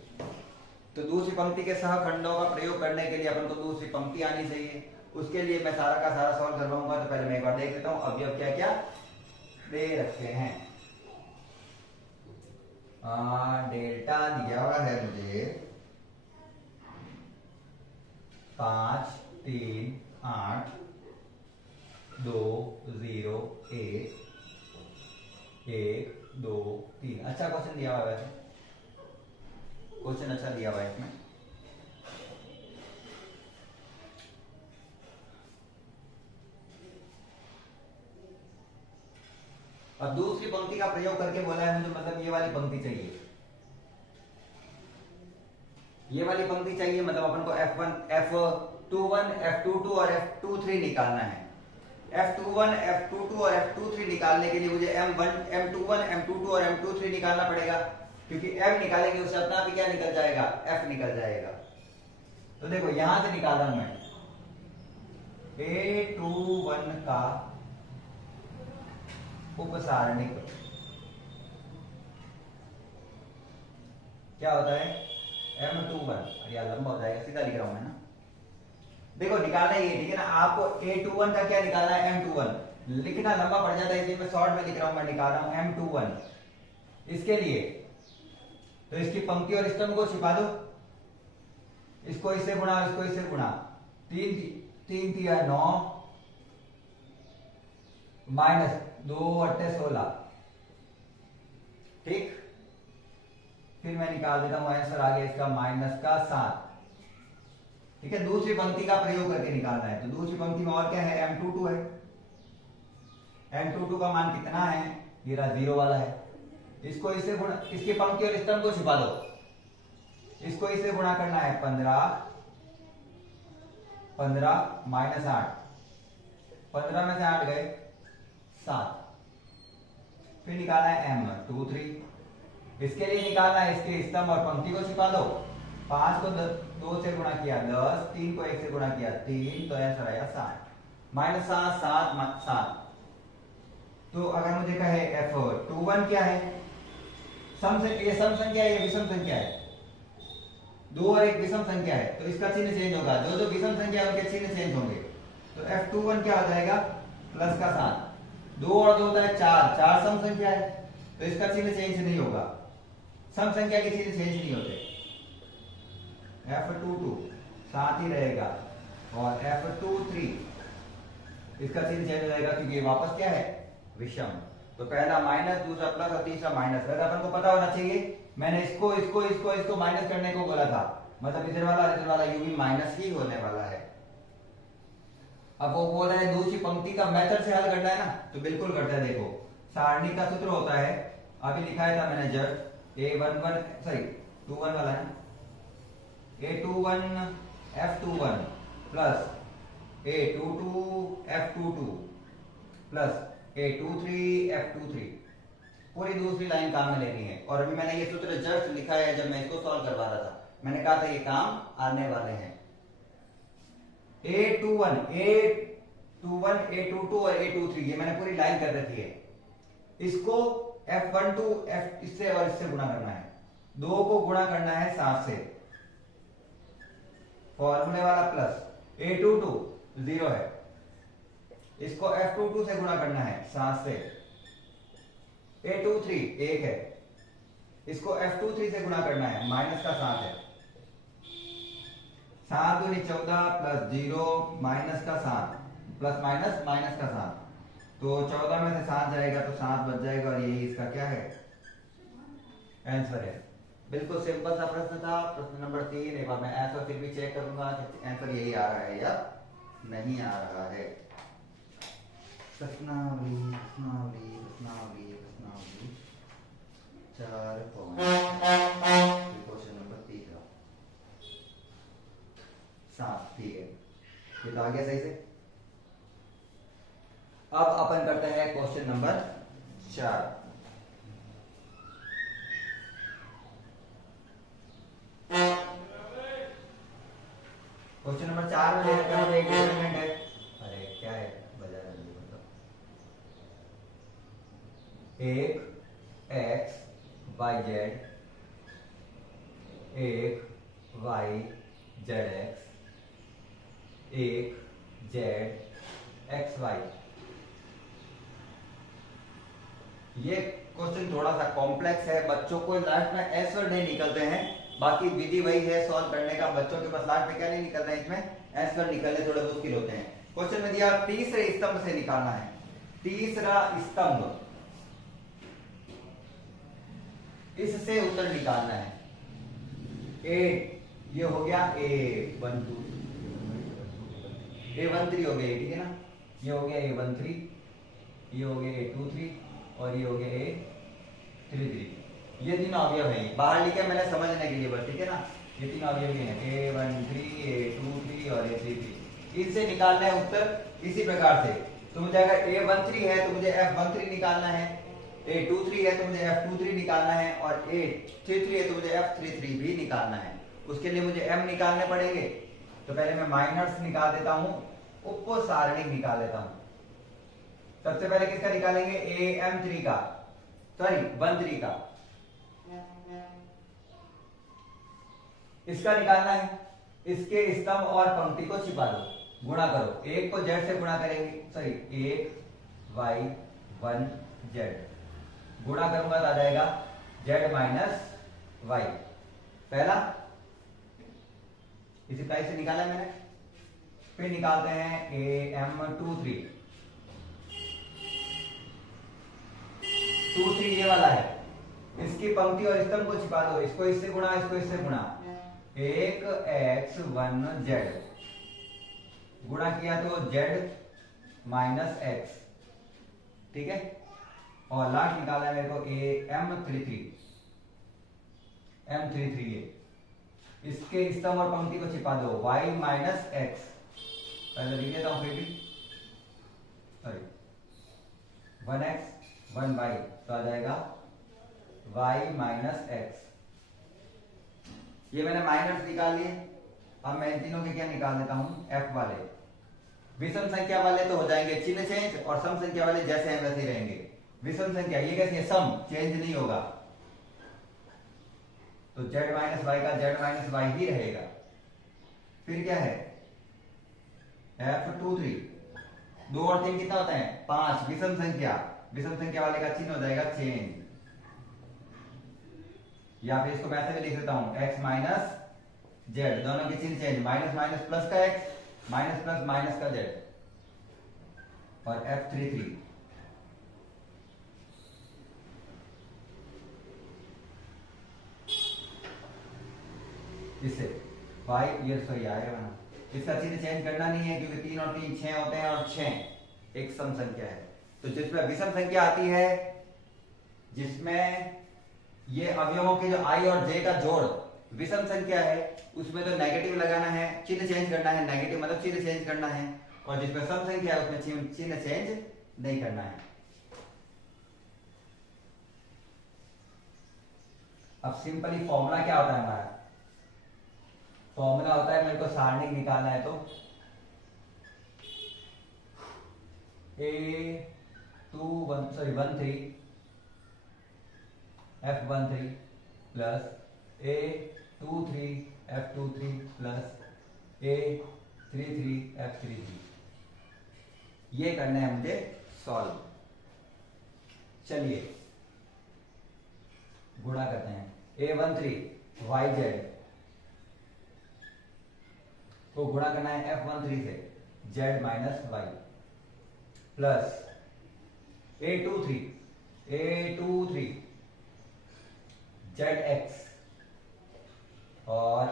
तो दूसरी पंक्ति के सहखंडों का प्रयोग करने के लिए अपन को दूसरी पंक्ति आनी चाहिए। उसके लिए मैं सारा का सारा सॉल्व करवाऊंगा। तो पहले मैं एक बार देख लेता हूं अवयव क्या क्या दे रखे हैं। डेल्टा दिया हुआ है मुझे 5, 3, 8, 2, 0, 1, 1, 2, 3। अच्छा क्वेश्चन दिया हुआ है, क्वेश्चन अच्छा दिया हुआ है इसमें। अब दूसरी पंक्ति का प्रयोग करके बोला है मुझे, मतलब ये वाली पंक्ति चाहिए, ये वाली पंक्ति चाहिए। मतलब अपन को F1, F21, F22 और F23 निकालना है। F21, F22 और F23 निकालने के लिए मुझे M1, M21, M22 और M23 निकालना पड़ेगा, क्योंकि M निकालेंगे उससे अपना भी क्या निकल जाएगा, F निकल जाएगा। तो देखो यहां से निकाल रहा हूं मैं, A21 का उपसारणिक क्या होता है? M21। यार लंबा हो जाएगा, सीधा लिख रहा हूं मैं ना। देखो निकालना ये, ठीक है ना, आपको A21 का क्या निकालना है? M21। लिखना लंबा पड़ जाता है, इसलिए मैं शॉर्ट में लिख रहा हूं, मैं निकाल रहा हूं M21। इसके लिए तो इसकी पंक्ति और स्तंभ को छिपा दो, इसको इससे गुणा, इसको इससे गुणा, 3 3 9 माइनस 2 8 16। ठीक, फिर मैं निकाल देता हूं आंसर आ गया इसका -7। ठीक है, दूसरी पंक्ति का प्रयोग करके निकालना है। तो दूसरी पंक्ति में और क्या है? M22 है। M22 का मान कितना है? ये रहा 0 वाला है। इसको इससे गुणा, इसकी पंक्ति और स्तंभ को छिपा दो, इसको इससे गुणा करना है 15 15 माइनस 8, 15 में से 8 गए 7। फिर निकालना है M23। इसके लिए निकालना है इसके स्तंभ और पंक्ति को छिपा दो। 5 को 2 से गुणा किया 10, 3 को 1 से गुणा किया 3, तो आंसर आया 7। -7 7 7। तो अगर मुझे कहे F21 क्या है? ये सम संख्या है, ये विषम संख्या है। 2 और 1 विषम संख्या है, तो इसका चिन्ह चेंज होगा। जो जो विषम संख्या है उनके चिन्ह चेंज होंगे। तो F21 क्या हो जाएगा? प्लस का 7। 2 और 2 होता है 4, 4 सम संख्या है, तो इसका चिन्ह चेंज नहीं होगा। सम संख्या के चिन्ह चेंज नहीं होते। F22 साथ ही रहेगा, और F23 इसका चिन्ह चेंज हो जाएगा, क्योंकि ये वापस क्या है? विषम। तो पहला माइनस, दूसरा प्लस और तीसरा माइनस। वैसे अपन को पता होना चाहिए, मैंने इसको माइनस करने को बोला था, मतलब इधर वाला यू भी माइनस ही होने वाला है। अब वो बोल रहे हैं दूसरी पंक्ति का मेथड से हल करना है ना, तो बिल्कुल करता है। देखो सारणी का सूत्र होता है, अभी लिखाया था मैंने जब A21 वाला है, A21 F21 plus A22 F22 plus A23 F23। पूरी दूसरी लाइन काम में लेनी है। और अभी मैंने ये सूत्र जस्ट लिखा है जब मैं इसको सॉल्व करवा रहा था, मैंने कहा था ये काम आने वाले हैं। A21 A22 और A23 ये मैंने पूरी लाइन कर रखी है। इसको F12 इससे और इससे गुणा करना है, 2 को गुणा करना है 7 से, फॉर्मूले वाला प्लस। A22 0 है, इसको F22 से गुणा करना है 7 से। A23 1 है, इसको F23 से गुणा करना है, माइनस का 7 है। 7 दूनी 14 प्लस 0 माइनस का 7 प्लस माइनस का 7। तो 14 में से 7 जाएगा तो 7 बच जाएगा, और यही इसका क्या है? आंसर है। बिल्कुल सिंपल सा प्रश्न था, प्रश्न नंबर 3। एक बार मैं आंसर फिर भी चेक करूंगा कि आंसर यही आ रहा है या नहीं आ रहा है। प्रश्नावली 4 क्वेश्चन नंबर 3 7। ठीक है, ये तो आ गया सही से। अब अपन करते हैं क्वेश्चन नंबर 4। क्वेश्चन नंबर 4 में लेकर एक डिटरमिनेंट है। अरे क्या है, बजा रहा है मतलब एक x y z, एक y z x, एक z x y। ये क्वेश्चन थोड़ा सा कॉम्प्लेक्स है, बच्चों को लास्ट में आंसर नहीं निकलते हैं। बाकी विधि वही है सॉल्व करने का, बच्चों के पास लास्ट में क्या नहीं निकलता है, इसमें आंसर निकलने थोड़े मुश्किल होते हैं। क्वेश्चन में दिया तीसरे स्तंभ से निकालना है। तीसरा स्तंभ, इससे उत्तर निकालना है। ये हो गया A12 A13 हो गया, ठीक है ना। ये हो गया A13, ये हो गया A23 और ये हो गया A33। ये तीन अवयव हैं, बाहर लिखे मैंने समझने के लिए बस, ठीक है ना। ये तीन अवयव हैं A13 A23 और A33। इनसे निकालना है उत्तर इसी प्रकार से। तो मुझे अगर A13 है तो मुझे F13 निकालना है, A23 है तो मुझे F23 निकालना है, और A33 है तो मुझे F33 भी निकालना है। उसके लिए मुझे M निकालने पड़ेंगे। तो पहले मैं माइनर्स निकाल देता हूं, उप सारणिक निकाल लेता हूं। सबसे पहले किसका निकालेंगे, AM3 का, सॉरी 13 का, इसका निकालना है। इसके स्तंभ और पंक्ति को छिपा दो, गुणा करो। एक को जेड से गुणा करेंगे, सॉरी 1y 1 जेड, गुणा करूंगा तो आ जाएगा जेड माइनस वाई। पहला इसी टाइप से निकाला मैंने। फिर निकालते हैं AM23, 23 ये वाला है, इसकी पंक्ति और स्तंभ को छिपा दो। इसको इससे गुणा, इसको इससे गुणा, 1x 1 जेड, गुणा किया तो जेड माइनस एक्स, ठीक है। और लास्ट निकाला है मेरे को M33 ये, इसके स्तंभ और पंक्ति को छिपा दो, y माइनस एक्स। पहले लिख लेता हूं, फिर भी सॉरी 1x 1y, तो आ जाएगा y माइनस एक्स। ये मैंने माइनस निकाल लिए। अब मैं इन तीनों के क्या निकाल देता हूं, f वाले। विषम संख्या वाले तो हो जाएंगे चिन्ह चेंज, और सम संख्या वाले जैसे हैं वैसे ही रहेंगे। विषम संख्या ये कैसी है, सम चेंज नहीं होगा, तो z माइनस वाई का z माइनस वाई ही रहेगा। फिर क्या है, F23, 2 और 3 कितना होता है, 5, विषम संख्या। विषम संख्या वाले का चिन्ह हो जाएगा चेंज, या फिर इसको मैं ऐसे भी लिख देता हूं, x माइनस जेड, दोनों के चिन्ह चेंज, माइनस माइनस प्लस का x, माइनस प्लस माइनस का z। और F33 इससे y ये सही आएगा ना, इसका चिन्ह चेंज करना नहीं है, क्योंकि 3 और 3 6 होते हैं, और 6 एक सम संख्या है। तो जिसमें विषम संख्या आती है, जिसमें ये अवयवों के जो i और j का जोड़ विषम संख्या है, उसमें तो नेगेटिव लगाना है, चिन्ह चेंज करना है, नेगेटिव मतलब चिन्ह चेंज करना है। और जिसमें सम संख्या है उसमें चिन्ह चेंज नहीं करना है। अब सिंपली फॉर्मूला क्या होता है हमारा, फॉर्मूला होता है, मेरे को सारणिक निकालना है तो A13 F13 plus A23 F23 plus A33 F33, ये करना है मुझे सॉल्व। चलिए गुणा करते हैं। A13 YZ को गुणा करना है F13 से, Z minus Y, plus A23 ZX और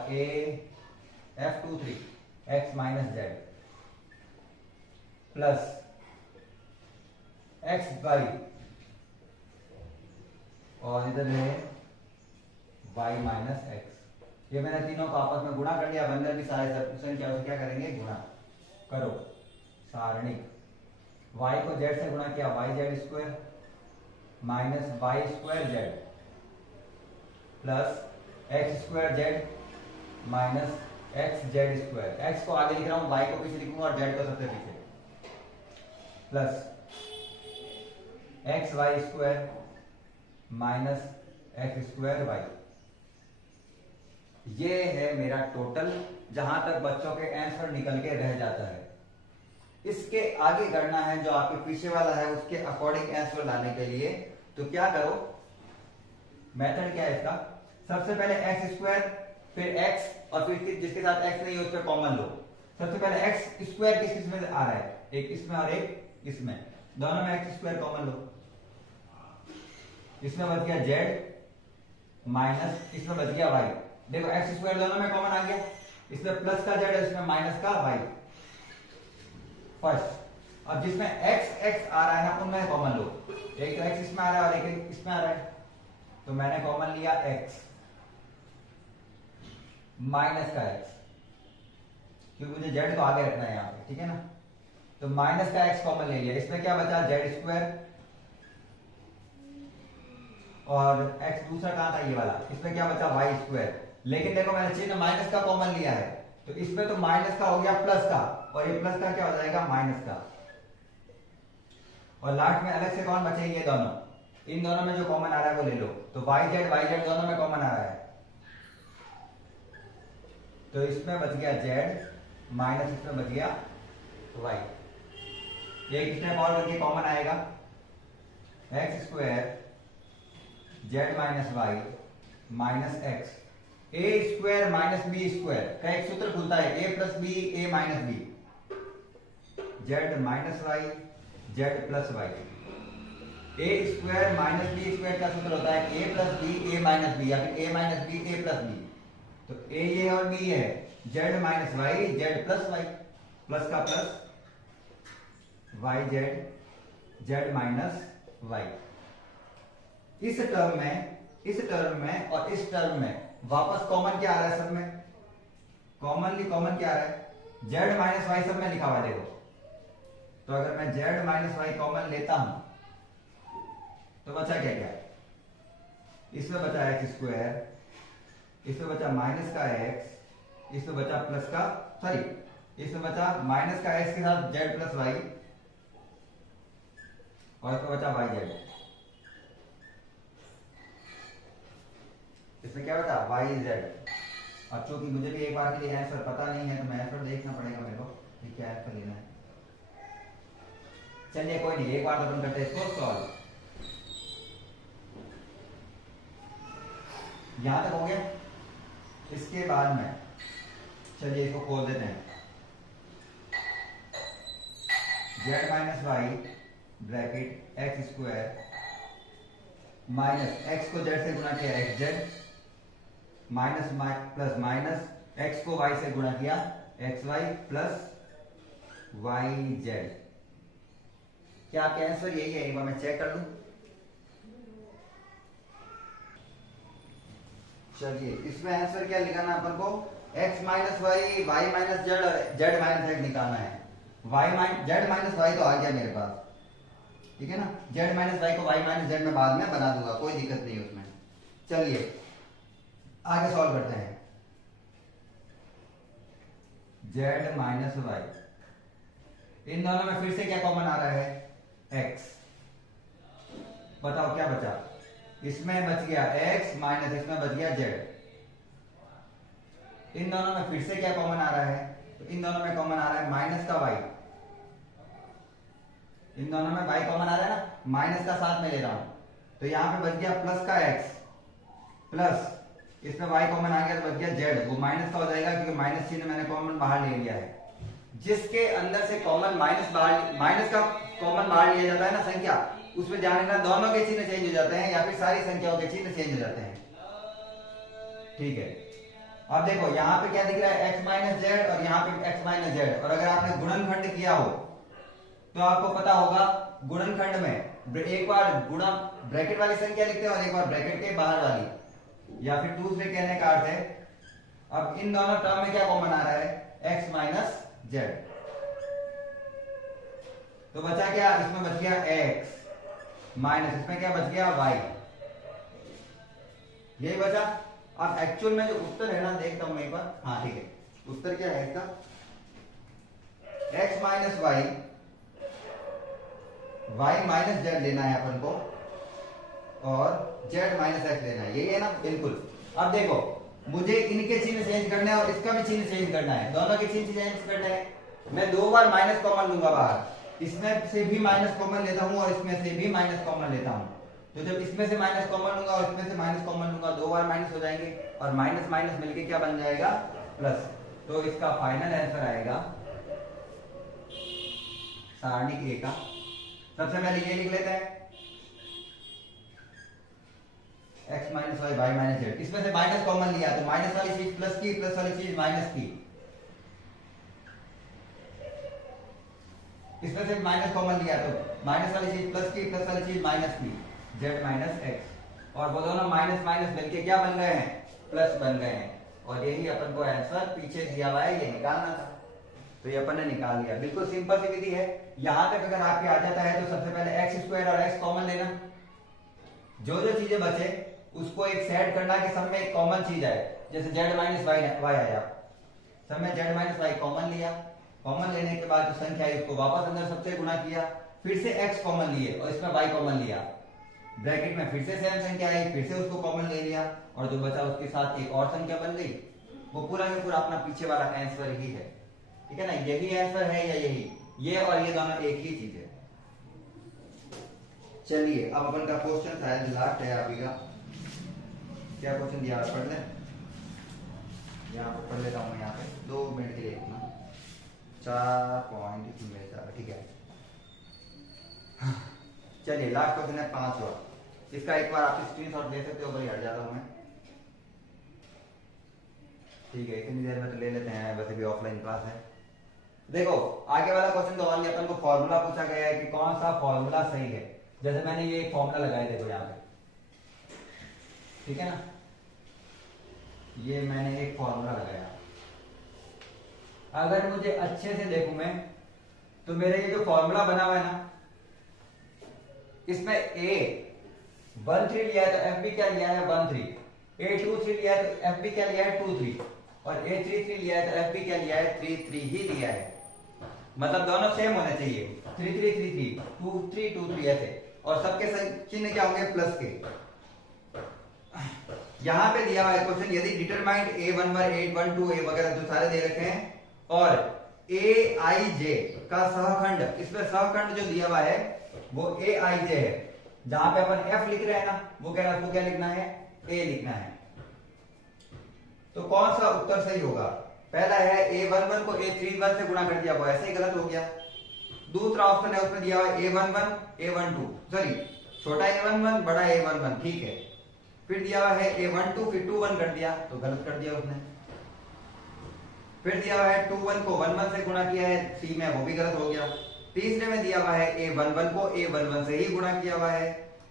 F23 X minus Z, plus XY और इधर है Y माइनस X। ये मैंने तीनों को आपस में गुणा कर लिया। अंदर की सारे संख्या उसे क्या करेंगे, गुणा करो। सारणिक y को z से गुणा किया, yz square minus y square z plus x square z minus x z square. x को आगे लिख रहा हूं, y को पीछे लिखूंगा और z को सबसे पीछे, plus x y square minus x square y। ये है मेरा टोटल, जहां तक बच्चों के आंसर निकल के रह जाता है। इसके आगे करना है जो आपके पीछे वाला है, उसके अकॉर्डिंग आंसर लाने के लिए तो क्या करो, मेथड क्या है इसका, सबसे पहले एक्स स्क्वायर, फिर एक्स, और फिर जिसके साथ एक्स नहीं है उस पर कॉमन लो। सबसे पहले एक्स स्क्वायर किस किस में आ रहा है, एक इसमें और एक इसमें, दोनों में एक्स स्क्वायर कॉमन लो। इसमें बच गया जेड माइनस, इसमें बच गया वाई। देखो एक्स स्क्वायर दोनों में कॉमन आ गया, इसमें प्लस का जेड है, इसमें माइनस का वाई फर्स्ट। अब जिसमें एक्स एक्स आ रहा है ना, उनमें कॉमन लो, एक तो एक्स इसमें आ रहा है और एक इसमें आ रहा है, तो मैंने कॉमन लिया एक्स माइनस का एक्स, क्योंकि मुझे जेड को आगे रखना है यहां पे, ठीक है ना। तो माइनस का एक्स कॉमन ले लिया, इसमें क्या बचा, जेड स्क्वायर, और एक्स दूसरा कहां था, ये वाला, इसमें क्या बचा, वाई स्क्वायर। लेकिन देखो मैंने चिन्ह माइनस का कॉमन लिया है, तो इसमें तो माइनस का हो गया प्लस का, और ये प्लस का क्या हो जाएगा, माइनस का। और लास्ट में अलग से कौन बचेंगे, दोनों, इन दोनों में जो कॉमन आ रहा है वो ले लो। तो वाई जेड दोनों में कॉमन आ रहा है, तो इसमें बच गया जेड माइनस इसमें बच गया वाई। एक स्टेप और करके कॉमन आएगा, X square Z minus Y minus X, A square minus B square का एक सूत्र खुलता है, A plus B A minus B, Z minus Y Z plus Y. A square minus B square का सूत्र होता है A plus B A minus B, या फिर A minus B A plus B. तो ए ये और बी है, Z minus Y Z plus Y, plus का plus Y Z minus Y. इस टर्म में और इस टर्म में वापस कॉमन क्या आ रहा है, सब में कॉमन क्या आ रहा है, जेड माइनस वाई सब में लिखा हुआ है देखो। तो अगर मैं जेड माइनस वाई कॉमन लेता हूं तो बचा क्या क्या, इसमें बचा एक्स स्क्वायर, इसमें बचा माइनस का एक्स, इसमें बचा प्लस का, सॉरी इसमें बचा माइनस का एक्स के साथ जेड प्लस वाई, और इसमें बचा वाई जेड। इसमें क्या बचा, वाई जेड। अब चूंकि मुझे भी एक बार के लिए आंसर पता नहीं है तो मैं आंसर देखना पड़ेगा मेरे को कि क्या आंसर लेना है। चलिए कोई नहीं, एक बार तो अपन करते हैं इसको सॉल्व। यहां तक हो गया। इसके बाद में चलिए इसको खोल देते हैं, Z minus Y bracket X square minus X को जेड से गुणा किया X Z, minus plus minus X को वाई से गुणा किया X Y plus Y Z. क्या आपके आंसर यही है, एक बार मैं चेक कर लूं। चलिए इसमें आंसर क्या निकालना अपन को, x minus Y Y minus Z और जेड माइनस एक्स निकालना है। जेड माइनस वाई तो आ गया मेरे पास, ठीक है ना। जेड माइनस वाई को वाई माइनस जेड में बाद में बना दूंगा, कोई दिक्कत नहीं उसमें। चलिए आगे सॉल्व करते हैं। जेड माइनस वाई, इन दोनों में फिर से क्या कॉमन आ रहा है, x। बताओ क्या बचा, इसमें बच गया x माइनस इसमें बच गया z। इन दोनों में फिर से क्या कॉमन आ रहा है, तो इन दोनों में कॉमन आ रहा है माइनस का y। इन दोनों में y कॉमन आ रहा है ना, माइनस का साथ में ले रहा हूं, तो यहां पे बच गया प्लस का x प्लस इसमें y कॉमन आ गया तो बच गया z। वो माइनस का हो जाएगा क्योंकि माइनस चिन्ह मैंने कॉमन बाहर ले लिया है। जिसके अंदर से कॉमन माइनस का कॉमन बाहर लिया जाता है ना संख्या, उसमें ध्यान रखना दोनों के चिन्ह चेंज हो जाते हैं या फिर सारी संख्याओं के चिन्ह चेंज हो जाते हैं, ठीक है। अब देखो यहाँ पे क्या दिख रहा है, x माइनस जेड और यहाँ पे x माइनस जेड। और अगर आपने गुणनखंड किया हो तो आपको पता होगा गुणनखंड में एक बार गुणा ब्रैकेट वाली संख्या लिखते हैं और एक बार ब्रैकेट के बाहर वाली, या फिर दूसरे कहने का अर्थ है, अब इन दोनों टर्म में क्या कॉमन आ रहा है, x माइनस जेड। तो बचा क्या, इसमें बच गया x माइनस इसमें क्या बच गया y, यही बचा। अब एक्चुअल में जो उत्तर है ना, देखता हूं मैं एक बार, हाँ ठीक है, उत्तर क्या है इसका, x minus Y minus Z लेना है अपन को और z माइनस एक्स लेना है, यही है ना, बिल्कुल। अब देखो मुझे इनके चिन्ह चेंज करना है और इसका भी चिन्ह चेंज करना है, दोनों के चिन्ह चेंज करना है। मैं दो बार माइनस कॉमन लूंगा बाहर, इसमें से भी माइनस कॉमन लेता हूं और इसमें से भी माइनस कॉमन लेता हूं। तो जब इसमें से माइनस कॉमन लूंगा और इसमें से माइनस कॉमन लूंगा, दो बार माइनस हो जाएंगे और माइनस माइनस मिलके क्या बन जाएगा, प्लस। तो इसका फाइनल आंसर आएगा सारणी ए का। सबसे पहले ये लिख लेते हैं, x minus Y Y minus Z. इसमें से माइनस कॉमन लिया तो माइनस वाली चीज प्लस की, प्लस वाली चीज माइनस की। इसमें से माइनस कॉमन लिया तो माइनस वाली चीज प्लस की, प्लस वाली चीज माइनस की, z माइनस एक्स। और वो दोनों माइनस माइनस मिलके क्या बन गए हैं, प्लस बन गए हैं। और यही अपन को आंसर पीछे दिया हुआ है, ये निकालना था, तो ये अपन ने निकाल लिया। बिल्कुल सिंपल सी विधि है। यहां तक अगर आपके आ जाता है तो सबसे पहले एक्स स्क्वायर और एक्स कॉमन लेना, जो जो चीजें बचे उसको एक सेट करना कि सब में एक कॉमन चीज आए। जैसे जेड माइनस वाई आया, सब में जेड माइनस वाई कॉमन लिया, कॉमन लेने के बाद जो संख्या है उसको वापस अंदर सबसे गुणा किया, फिर से x कॉमन लिए और इसमें y कॉमन लिया, ब्रैकेट में फिर से सेम संख्या आई, फिर से उसको कॉमन ले लिया और जो बचा उसके साथ एक और संख्या बन गई। वो पूरा का पूरा अपना पीछे वाला आंसर ही है, ठीक है ना। यही आंसर है या यही, ये और ये दोनों एक ही चीज है। चलिए अब अपन का क्वेश्चन शायद लास्ट है अभी का। क्या क्वेश्चन दिया है पढ़ ले, यहाँ पर पढ़ लेता हूँ मैं, यहाँ पे 2 मिनट के लिए इतना 4 पॉइंट मेरे साथ, ठीक है। चलिए लास्ट क्वेश्चन है 5वां। इसका एक बार आप स्क्रीनशॉट ले सकते हो, बड़ी हट जाता हूँ मैं, ठीक है। इतनी देर में तो ले लेते हैं, वैसे भी ऑफलाइन क्लास है। देखो आगे वाला क्वेश्चन तो ऑनली अपन को फॉर्मूला पूछा गया है कि कौन सा फॉर्मूला सही है। जैसे मैंने ये एक फॉर्मूला लगाया, देखो यहाँ पे, ठीक है ना, ये मैंने एक फॉर्मूला लगाया। अगर मुझे अच्छे से देखूं मैं तो मेरे ये जो फॉर्मूला बना हुआ है ना, इसमें A13 लिया है तो FB क्या लिया है 13, A23 लिया है तो FB क्या लिया है 23 और A33 लिया है तो FB क्या लिया है 33 ही लिया है। मतलब दोनों सेम होने चाहिए, 3333 2323 ऐसे, और सबके चिन्ह क्या होंगे प्लस के। यहां पे दिया हुआ है क्वेश्चन, यदि डिटरमाइंड A11 A12 A वगैरह जो सारे दे रखे हैं और AIJ का सहखंड, इसमें सहखंड जो दिया हुआ है वो AIJ है। जहां पे अपन F लिख रहे हैं ना, वो कह रहा है उसको क्या लिखना है, A लिखना है। तो कौन सा उत्तर सही होगा? पहला है A11 को A31 से गुणा कर दिया, वो ऐसे ही गलत हो गया। दूसरा ऑप्शन है उसमें दिया हुआ है A11 A12, सॉरी छोटा A11 बड़ा A11, ठीक है। फिर दिया हुआ है A12 फिर 21 कर दिया, तो गलत कर दिया उसने। फिर दिया हुआ है 21 को 11 से गुणा किया है C में, वो भी गलत हो गया। तीसरे में दिया हुआ है A11 को A11 से ही गुणा किया हुआ है,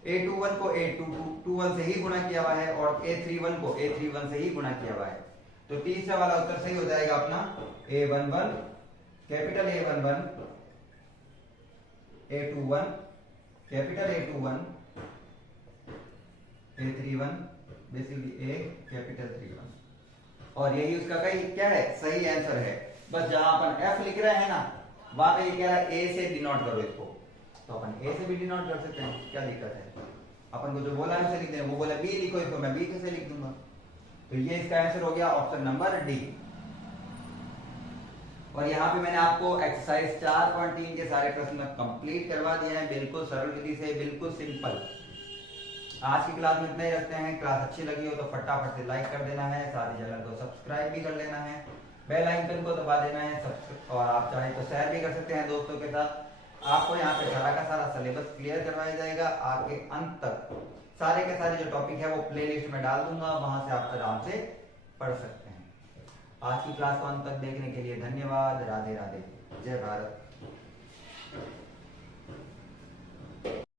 A21 को A21 से ही गुणा किया हुआ है और A31 को A31 से ही गुणा किया हुआ है। तो तीसरा वाला उत्तर सही हो जाएगा अपना A11, capital A11, A21, capital A21, A31, basically A capital 31, और यही उसका कहीं क्या है सही आंसर है। बस जहां अपन F लिख रहे हैं ना, वहां पे ये कह रहा है A से डिनोट करो इसको, तो अपन A से भी डिनोट कर सकते हैं, क्या दिक्कत है। अपन को जो बोला है उसे लिख दें, वो बोला B लिखो इसको, मैं B कैसे लिख दूंगा। तो ये इसका आंसर हो गया ऑप्शन नंबर डी। और यहाँ पे मैंने आपको एक्सरसाइज 4.3 के सारे प्रश्न कंप्लीट करवा दिए हैं, बिल्कुल सरल विधि से, बिल्कुल सिंपल। आज की क्लास में इतना ही रखते हैं। क्लास अच्छी लगी हो तो फटाफट से लाइक कर देना है, साथ ही चैनल को सब्सक्राइब भी कर लेना है, बेल आइकन को दबा देना है, और आप चाहे तो शेयर भी कर सकते हैं दोस्तों के साथ। आपको यहाँ पे सारा का सारा सिलेबस क्लियर करवाया जाएगा आगे अंत तक। सारे के सारे जो टॉपिक है वो प्लेलिस्ट में डाल दूंगा, वहां से आप आराम से पढ़ सकते हैं। आज की क्लास को अंत तक देखने के लिए धन्यवाद। राधे राधे, जय भारत।